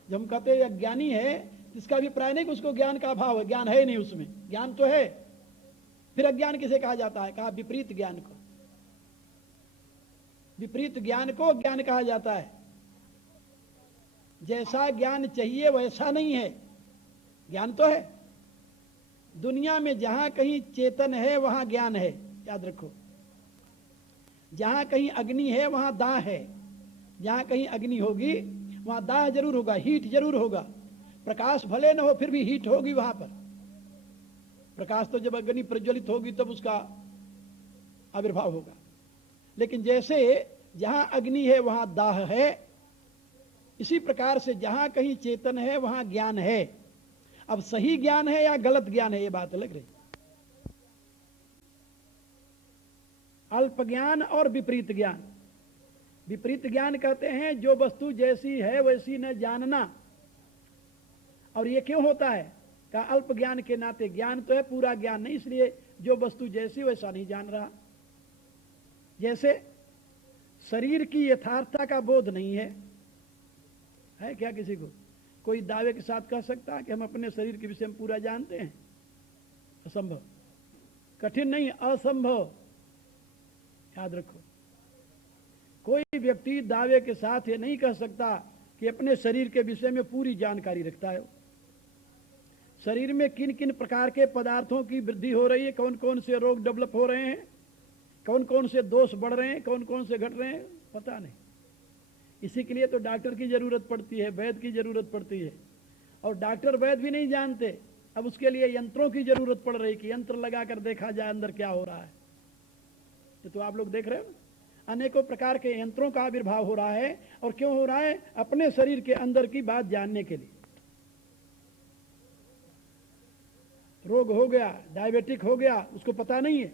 जब हम कहते हैं अज्ञानी है, इसका अभिप्राय नहीं कि उसको ज्ञान का अभाव है, ज्ञान है नहीं उसमें, ज्ञान तो है। फिर अज्ञान किसे कहा जाता है, कहा विपरीत ज्ञान को। विपरीत ज्ञान को ज्ञान कहा जाता है। जैसा ज्ञान चाहिए वैसा नहीं है। ज्ञान तो है, दुनिया में जहां कहीं चेतन है वहां ज्ञान है, याद रखो। जहां कहीं अग्नि है वहां दाह है, जहां कहीं अग्नि होगी वहां दाह जरूर होगा, हीट जरूर होगा। प्रकाश भले न हो फिर भी हीट होगी वहां पर। प्रकाश तो जब अग्नि प्रज्वलित होगी तब उसका आविर्भाव होगा। लेकिन जैसे जहां अग्नि है वहां दाह है, इसी प्रकार से जहां कहीं चेतन है वहां ज्ञान है। अब सही ज्ञान है या गलत ज्ञान है, ये बात अलग रही। अल्प ज्ञान और विपरीत ज्ञान। विपरीत ज्ञान कहते हैं जो वस्तु जैसी है वैसी न जानना। और ये क्यों होता है, का अल्प ज्ञान के नाते, ज्ञान तो है पूरा ज्ञान नहीं, इसलिए जो वस्तु जैसी वैसा नहीं जान रहा। जैसे शरीर की यथार्थता का बोध नहीं है क्या किसी को। कोई दावे के साथ कह सकता है कि हम अपने शरीर के विषय में पूरा जानते हैं। असंभव, कठिन नहीं, असंभव, याद रखो। कोई व्यक्ति दावे के साथ ये नहीं कह सकता कि अपने शरीर के विषय में पूरी जानकारी रखता है। शरीर में किन किन प्रकार के पदार्थों की वृद्धि हो रही है, कौन कौन से रोग डेवलप हो रहे हैं, कौन कौन से दोष बढ़ रहे हैं, कौन कौन से घट रहे हैं, पता नहीं। इसी के लिए तो डॉक्टर की जरूरत पड़ती है, वैद्य की जरूरत पड़ती है। और डॉक्टर वैद्य भी नहीं जानते, अब उसके लिए यंत्रों की जरूरत पड़ रही कि यंत्र लगाकर देखा जाए अंदर क्या हो रहा है। तो आप लोग देख रहे हो अनेकों प्रकार के यंत्रों का आविर्भाव हो रहा है। और क्यों हो रहा है, अपने शरीर के अंदर की बात जानने के लिए। रोग हो गया, डायबिटिक हो गया, उसको पता नहीं है।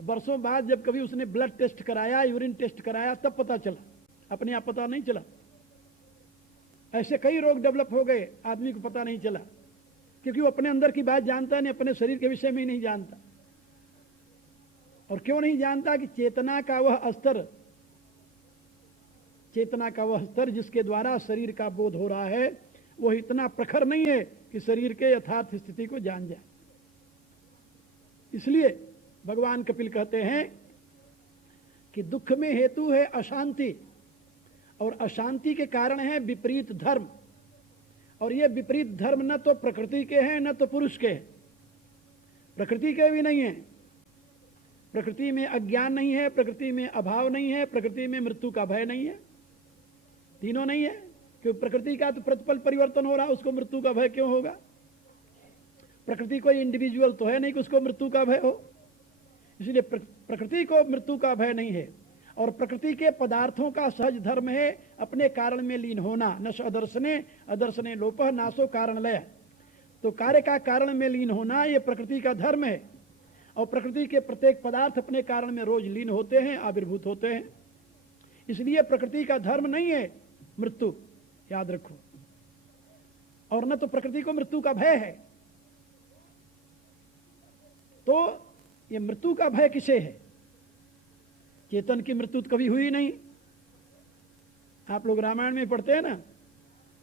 बरसों बाद जब कभी उसने ब्लड टेस्ट कराया, यूरिन टेस्ट कराया, तब पता चला, अपने आप पता नहीं चला। ऐसे कई रोग डेवलप हो गए, आदमी को पता नहीं चला, क्योंकि वो अपने अंदर की बात जानता नहीं, अपने शरीर के विषय में ही नहीं जानता। और क्यों नहीं जानता कि चेतना का वह स्तर जिसके द्वारा शरीर का बोध हो रहा है वो इतना प्रखर नहीं है कि शरीर के यथार्थ स्थिति को जान जाए। इसलिए भगवान कपिल कहते हैं कि दुख में हेतु है अशांति, और अशांति के कारण है विपरीत धर्म। और ये विपरीत धर्म न तो प्रकृति के हैं न तो पुरुष के हैं। प्रकृति के भी नहीं है। प्रकृति में अज्ञान नहीं है, प्रकृति में अभाव नहीं है, प्रकृति में मृत्यु का भय नहीं है, तीनों नहीं है। क्योंकि प्रकृति का तो प्रतिपल परिवर्तन हो रहा, उसको मृत्यु का भय क्यों होगा। प्रकृति कोई इंडिविजुअल तो है नहीं कि उसको मृत्यु का भय हो। इसलिए प्रकृति को मृत्यु का भय नहीं है। और प्रकृति के पदार्थों का सहज धर्म है अपने कारण में लीन होना। नश अदर्शने अदर्शने लोपः नाशो कारण लय। तो कार्य का कारण में लीन होना ये प्रकृति का धर्म है। और प्रकृति के प्रत्येक पदार्थ अपने कारण में रोज लीन होते हैं, आविर्भूत होते हैं। इसलिए प्रकृति का धर्म नहीं है मृत्यु, याद रखो। और न तो प्रकृति को मृत्यु का भय है। तो ये मृत्यु का भय किसे है। चेतन की मृत्यु तो कभी हुई नहीं आप लोग रामायण में पढ़ते हैं ना,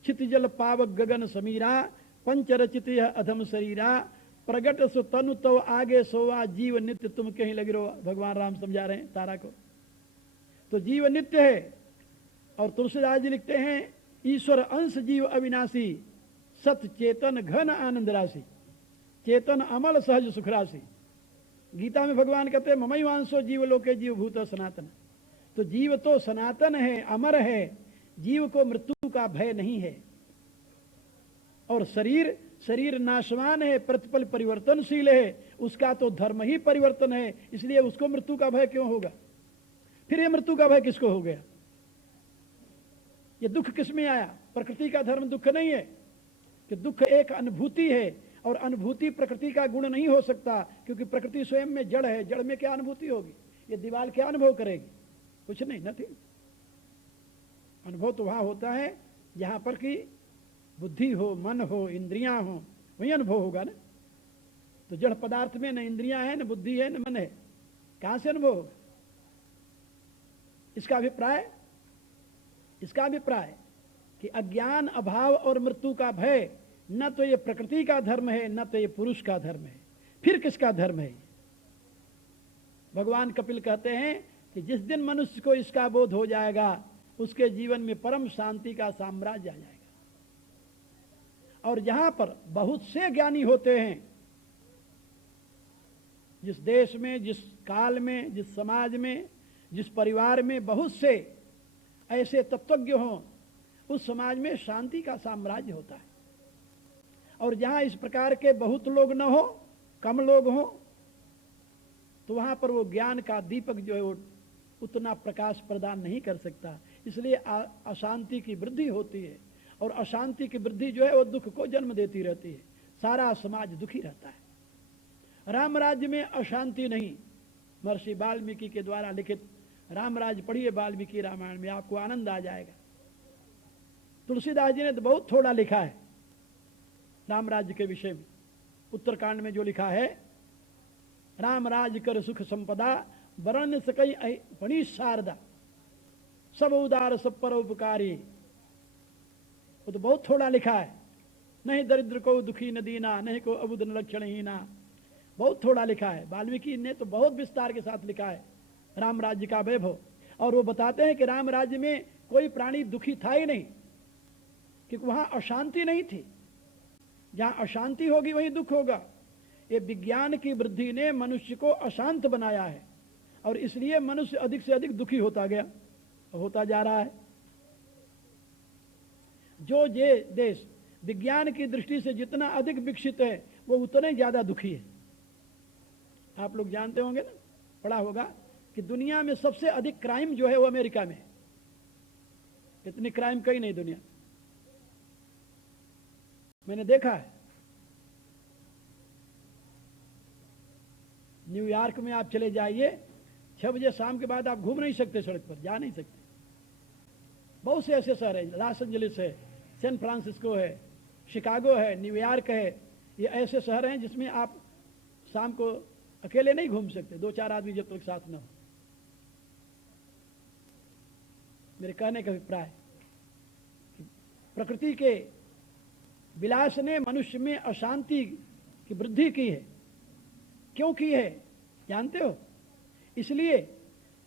चित जल पावक गगन समीरा, पंचरचित अधम शरीरा, प्रगट सो तनु तो आगे सोवा, जीव नित्य तुम कहीं लगे रहो। भगवान राम समझा रहे हैं तारा को। तो जीव नित्य है। और तुलसीदास जी लिखते हैं, ईश्वर अंश जीव अविनाशी, सत चेतन घन आनंद राशि, चेतन अमल सहज सुख राशि। गीता में भगवान कहते हैं, ममई वांसो जीव लोके जीव भूत सनातन। तो जीव तो सनातन है, अमर है, जीव को मृत्यु का भय नहीं है। और शरीर नाशवान है, प्रतिपल परिवर्तनशील है, उसका तो धर्म ही परिवर्तन है, इसलिए उसको मृत्यु का भय क्यों होगा? फिर ये मृत्यु का भय किसको हो गया? ये दुख किस में आया? प्रकृति का धर्म दुख नहीं है, कि दुख एक अनुभूति है, और अनुभूति प्रकृति का गुण नहीं हो सकता, क्योंकि प्रकृति स्वयं में जड़ है। जड़ में क्या अनुभूति होगी? ये दीवार क्या अनुभव करेगी? कुछ नहीं, नथिंग। अनुभव तो वहां होता है जहां पर कि बुद्धि हो, मन हो, इंद्रियां हो, वही अनुभव होगा ना। तो जड़ पदार्थ में न इंद्रियां है, न बुद्धि है, न मन है, कहां से अनुभव होगा? इसका अभिप्राय कि अज्ञान, अभाव और मृत्यु का भय न तो ये प्रकृति का धर्म है, न तो ये पुरुष का धर्म है। फिर किसका धर्म है? भगवान कपिल कहते हैं कि जिस दिन मनुष्य को इसका बोध हो जाएगा, उसके जीवन में परम शांति का साम्राज्य आ जाएगा। और जहां पर बहुत से ज्ञानी होते हैं, जिस देश में, जिस काल में, जिस समाज में, जिस परिवार में बहुत से ऐसे तत्वज्ञ हों, उस समाज में शांति का साम्राज्य होता है। और जहां इस प्रकार के बहुत लोग न हो, कम लोग हों, तो वहां पर वो ज्ञान का दीपक जो है वो उतना प्रकाश प्रदान नहीं कर सकता। इसलिए अशांति की वृद्धि होती है, और अशांति की वृद्धि जो है वो दुख को जन्म देती रहती है। सारा समाज दुखी रहता है। राम राज्य में अशांति नहीं। महर्षि वाल्मीकि के द्वारा लिखित राम राज्य पढ़िए वाल्मीकि रामायण में, आपको आनंद आ जाएगा। तुलसीदास जी ने तो बहुत थोड़ा लिखा है राम राज्य के विषय में। उत्तरकांड में जो लिखा है, राम राज कर सुख संपदा, वर्ण सकई फणी शारदा, सब उदार सब परोपकारी। वो तो बहुत थोड़ा लिखा है। नहीं दरिद्र को दुखी न दीना, नहीं को अबुद न लक्षणहीना, बहुत थोड़ा लिखा है। वाल्मीकि ने तो बहुत विस्तार के साथ लिखा है राम राज्य का वैभव। और वो बताते हैं कि राम राज्य में कोई प्राणी दुखी था ही नहीं, क्योंकि वहां अशांति नहीं थी। जहां अशांति होगी वहीं दुख होगा। ये विज्ञान की वृद्धि ने मनुष्य को अशांत बनाया है, और इसलिए मनुष्य अधिक से अधिक दुखी होता गया, होता जा रहा है। जो ये देश विज्ञान की दृष्टि से जितना अधिक विकसित है, वो उतना ही ज्यादा दुखी है। आप लोग जानते होंगे ना, पढ़ा होगा कि दुनिया में सबसे अधिक क्राइम जो है वो अमेरिका में है। इतनी क्राइम कहीं नहीं दुनिया, मैंने देखा है। न्यूयॉर्क में आप चले जाइए, 6 बजे शाम के बाद आप घूम नहीं सकते, सड़क पर जा नहीं सकते। बहुत से ऐसे शहर है, लॉस एंजलिस है, सैन फ्रांसिस्को है, शिकागो है, न्यूयॉर्क है। ये ऐसे शहर हैं जिसमें आप शाम को अकेले नहीं घूम सकते, 2-4 आदमी जब तक साथ ना हो। मेरे कहने का अभिप्राय, प्रकृति के विलास ने मनुष्य में अशांति की वृद्धि की है। क्यों की है जानते हो? इसलिए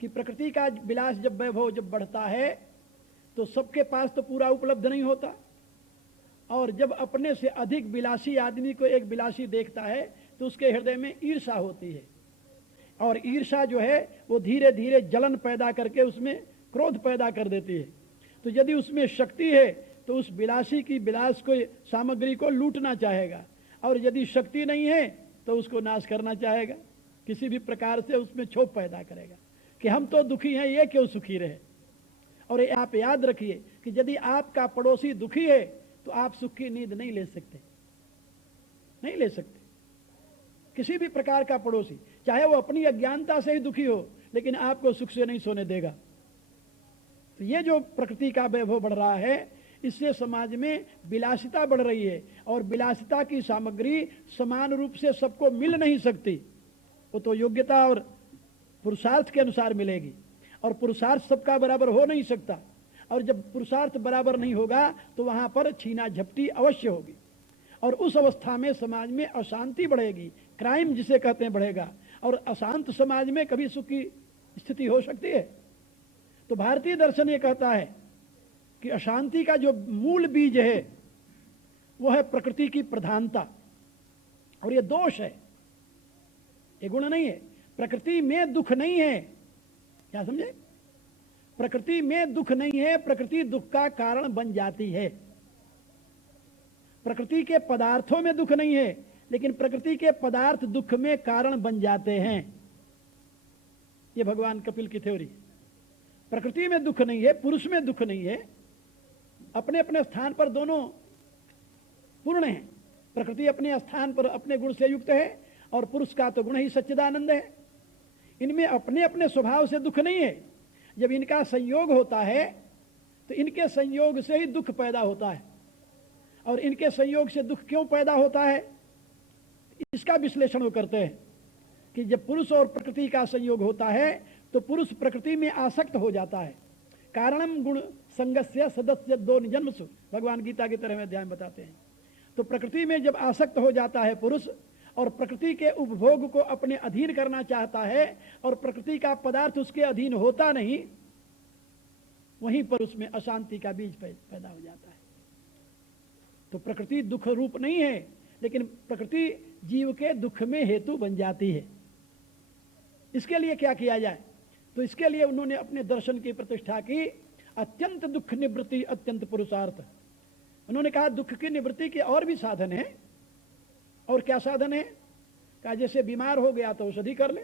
कि प्रकृति का विलास जब वैभव जब बढ़ता है तो सबके पास तो पूरा उपलब्ध नहीं होता, और जब अपने से अधिक विलासी आदमी को एक विलासी देखता है तो उसके हृदय में ईर्षा होती है, और ईर्षा जो है वो धीरे धीरे जलन पैदा करके उसमें क्रोध पैदा कर देती है। तो यदि उसमें शक्ति है तो उस विलासी की विलास को सामग्री को लूटना चाहेगा, और यदि शक्ति नहीं है तो उसको नाश करना चाहेगा। किसी भी प्रकार से उसमें क्षोभ पैदा करेगा कि हम तो दुखी हैं, ये क्यों सुखी रहे। और आप याद रखिए कि यदि आपका पड़ोसी दुखी है तो आप सुख की नींद नहीं ले सकते, नहीं ले सकते। किसी भी प्रकार का पड़ोसी, चाहे वो अपनी अज्ञानता से ही दुखी हो, लेकिन आपको सुख से नहीं सोने देगा। तो ये जो प्रकृति का वैभव बढ़ रहा है, इससे समाज में विलासिता बढ़ रही है, और विलासिता की सामग्री समान रूप से सबको मिल नहीं सकती। वो तो योग्यता और पुरुषार्थ के अनुसार मिलेगी, और पुरुषार्थ सबका बराबर हो नहीं सकता। और जब पुरुषार्थ बराबर नहीं होगा तो वहां पर छीना झपटी अवश्य होगी, और उस अवस्था में समाज में अशांति बढ़ेगी, क्राइम जिसे कहते हैं बढ़ेगा, और अशांत समाज में कभी सुख की स्थिति हो सकती है? तो भारतीय दर्शन ये कहता है कि अशांति का जो मूल बीज है वो है प्रकृति की प्रधानता, और ये दोष है, ये गुण नहीं है। प्रकृति में दुख नहीं है, क्या समझे? प्रकृति में दुख नहीं है, प्रकृति दुख का कारण बन जाती है। प्रकृति के पदार्थों में दुख नहीं है, लेकिन प्रकृति के पदार्थ दुख में कारण बन जाते हैं। ये भगवान कपिल की थ्योरी। प्रकृति में दुख नहीं है, पुरुष में दुख नहीं है, अपने अपने स्थान पर दोनों पूर्ण है। प्रकृति अपने स्थान पर अपने गुण से युक्त है, और पुरुष का तो गुण ही सच्चिदानंद है। इनमें अपने अपने स्वभाव से दुख नहीं है। जब इनका संयोग होता है तो इनके संयोग से ही दुख पैदा होता है। और इनके संयोग से दुख क्यों पैदा होता है, इसका विश्लेषण वो करते हैं कि जब पुरुष और प्रकृति का संयोग होता है तो पुरुष प्रकृति में आसक्त हो जाता है। कारणम गुण संगस्य सदस्य दो निजन्मसु, भगवान गीता की तरह में अध्याय में बताते हैं। तो प्रकृति में जब आसक्त हो जाता है पुरुष, और प्रकृति के उपभोग को अपने अधीन करना चाहता है, और प्रकृति का पदार्थ उसके अधीन होता नहीं, वहीं पर उसमें अशांति का बीज पैदा हो जाता है। तो प्रकृति दुख रूप नहीं है, लेकिन प्रकृति जीव के दुख में हेतु बन जाती है। इसके लिए क्या किया जाए? तो इसके लिए उन्होंने अपने दर्शन की प्रतिष्ठा की अत्यंत दुख निवृत्ति अत्यंत पुरुषार्थ। उन्होंने कहा दुख की निवृत्ति के और भी साधन है। और क्या साधन है? कहा जैसे बीमार हो गया तो औषधि कर ले,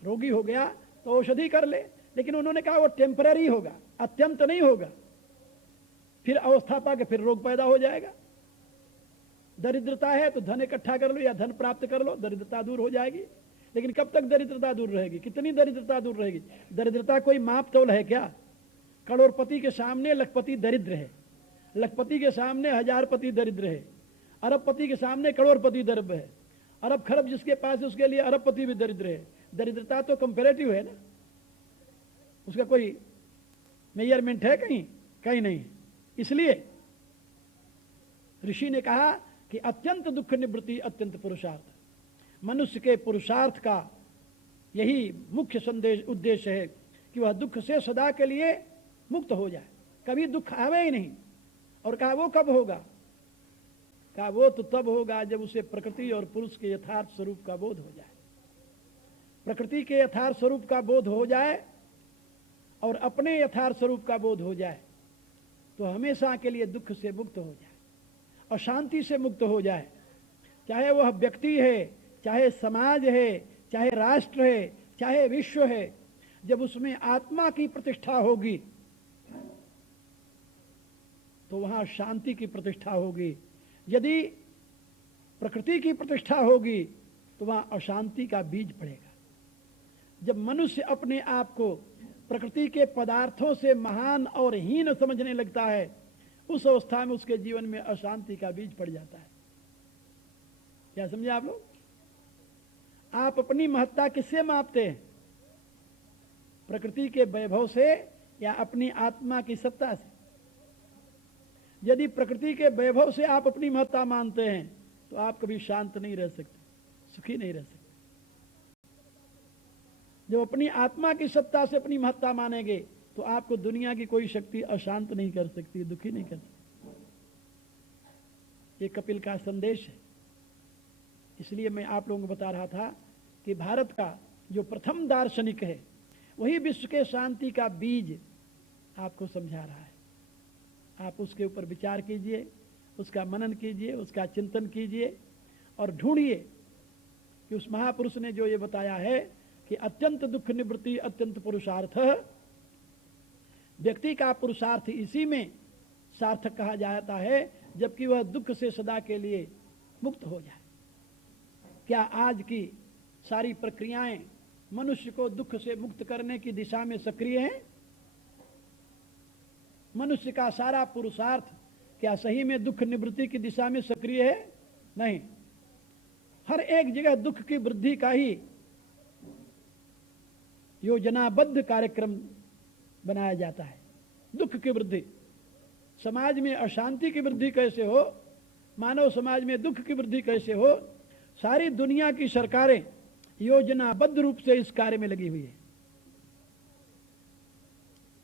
रोगी हो गया तो औषधि कर ले, लेकिन उन्होंने कहा वो टेम्पररी होगा, अत्यंत नहीं होगा। फिर अवस्था पा के फिर रोग पैदा हो जाएगा। दरिद्रता है तो धन इकट्ठा कर लो या धन प्राप्त कर लो, दरिद्रता दूर हो जाएगी। लेकिन कब तक दरिद्रता दूर रहेगी? कितनी दरिद्रता दूर रहेगी? दरिद्रता कोई माप तोल है क्या? करोड़पति के सामने लखपति दरिद्र है, लखपति के सामने हजारपति दरिद्र है, अरबपति के सामने करोड़पति दरिद्र है, अरब खरब जिसके पास है उसके लिए अरबपति भी दरिद्र है। दरिद्रता तो कंपेरेटिव है ना, उसका कोई मेजरमेंट है कहीं? कहीं नहीं। इसलिए ऋषि ने कहा कि अत्यंत दुख निवृत्ति अत्यंत पुरुषार्थ। मनुष्य के पुरुषार्थ का यही मुख्य संदेश उद्देश्य है कि वह दुख से सदा के लिए मुक्त हो जाए, कभी दुख आवे ही नहीं। और कहा वो कब होगा? कहा वो तो तब होगा जब उसे प्रकृति और पुरुष के यथार्थ स्वरूप का बोध हो जाए। प्रकृति के यथार्थ स्वरूप का बोध हो जाए और अपने यथार्थ स्वरूप का बोध हो जाए तो हमेशा के लिए दुख से मुक्त हो जाए, अशांति से मुक्त हो जाए। चाहे वह व्यक्ति है, चाहे समाज है, चाहे राष्ट्र है, चाहे विश्व है, जब उसमें आत्मा की प्रतिष्ठा होगी तो वहां शांति की प्रतिष्ठा होगी। यदि प्रकृति की प्रतिष्ठा होगी तो वहां अशांति का बीज पड़ेगा। जब मनुष्य अपने आप को प्रकृति के पदार्थों से महान और हीन समझने लगता है, उस अवस्था में उसके जीवन में अशांति का बीज पड़ जाता है। क्या समझे आप लोग? आप अपनी महत्ता किससे मापते हैं? प्रकृति के वैभव से या अपनी आत्मा की सत्ता से? यदि प्रकृति के वैभव से आप अपनी महत्ता मानते हैं तो आप कभी शांत नहीं रह सकते, सुखी नहीं रह सकते। जब अपनी आत्मा की सत्ता से अपनी महत्ता मानेंगे तो आपको दुनिया की कोई शक्ति अशांत नहीं कर सकती, दुखी नहीं कर सकती। ये कपिल का संदेश है। इसलिए मैं आप लोगों को बता रहा था कि भारत का जो प्रथम दार्शनिक है वही विश्व के शांति का बीज आपको समझा रहा है। आप उसके ऊपर विचार कीजिए, उसका मनन कीजिए, उसका चिंतन कीजिए और ढूंढिए कि उस महापुरुष ने जो ये बताया है कि अत्यंत दुख निवृत्ति अत्यंत पुरुषार्थ, व्यक्ति का पुरुषार्थ इसी में सार्थक कहा जाता है जबकि वह दुख से सदा के लिए मुक्त हो जाए। क्या आज की सारी प्रक्रियाएं मनुष्य को दुख से मुक्त करने की दिशा में सक्रिय हैं? मनुष्य का सारा पुरुषार्थ क्या सही में दुख निवृत्ति की दिशा में सक्रिय है? नहीं। हर एक जगह दुख की वृद्धि का ही योजनाबद्ध कार्यक्रम बनाया जाता है। दुख की वृद्धि, समाज में अशांति की वृद्धि कैसे हो, मानव समाज में दुख की वृद्धि कैसे हो, सारी दुनिया की सरकारें योजनाबद्ध रूप से इस कार्य में लगी हुई है।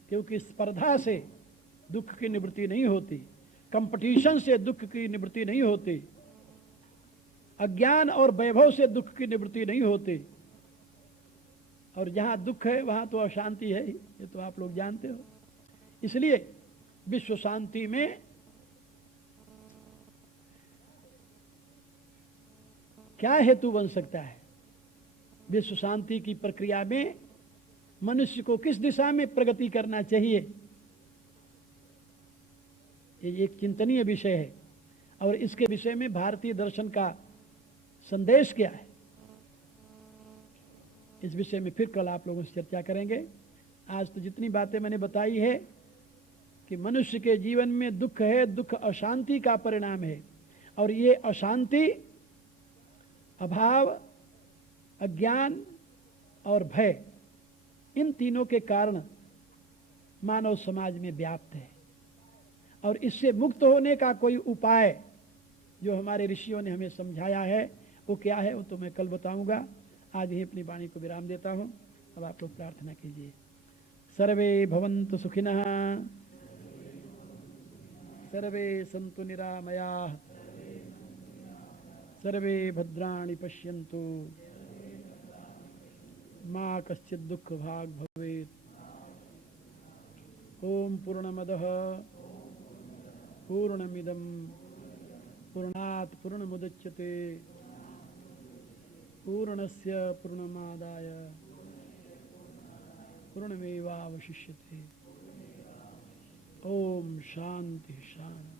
क्योंकि स्पर्धा से दुख की निवृत्ति नहीं होती, कंपटीशन से दुख की निवृत्ति नहीं होती, अज्ञान और वैभव से दुख की निवृत्ति नहीं होती। और जहां दुख है वहां तो अशांति है ही, ये तो आप लोग जानते हो। इसलिए विश्व शांति में क्या हेतु बन सकता है, विश्व शांति की प्रक्रिया में मनुष्य को किस दिशा में प्रगति करना चाहिए, ये एक चिंतनीय विषय है। और इसके विषय में भारतीय दर्शन का संदेश क्या है, इस विषय में फिर कल आप लोगों से चर्चा करेंगे। आज तो जितनी बातें मैंने बताई है कि मनुष्य के जीवन में दुख है, दुख अशांति का परिणाम है। और ये अशांति अभाव, अज्ञान और भय, इन तीनों के कारण मानव समाज में व्याप्त है। और इससे मुक्त होने का कोई उपाय जो हमारे ऋषियों ने हमें समझाया है वो क्या है, वो तो मैं कल बताऊंगा। आज ही अपनी वाणी को विराम देता हूं। अब आप लोग प्रार्थना कीजिए। सर्वे भवन्तु सुखिनः, सर्वे सन्तु निरामयाः, सर्वे भद्राणि पश्यन्तु, मा कश्चित् दुःखभाग् भवेत्। ओम पूर्णमदः पूर्णमिदं पूर्णात् पूर्णमुदच्यते पूर्णस्य पूर्णमादाय पूर्णमेवावशिष्यते। ओम शांति शांति।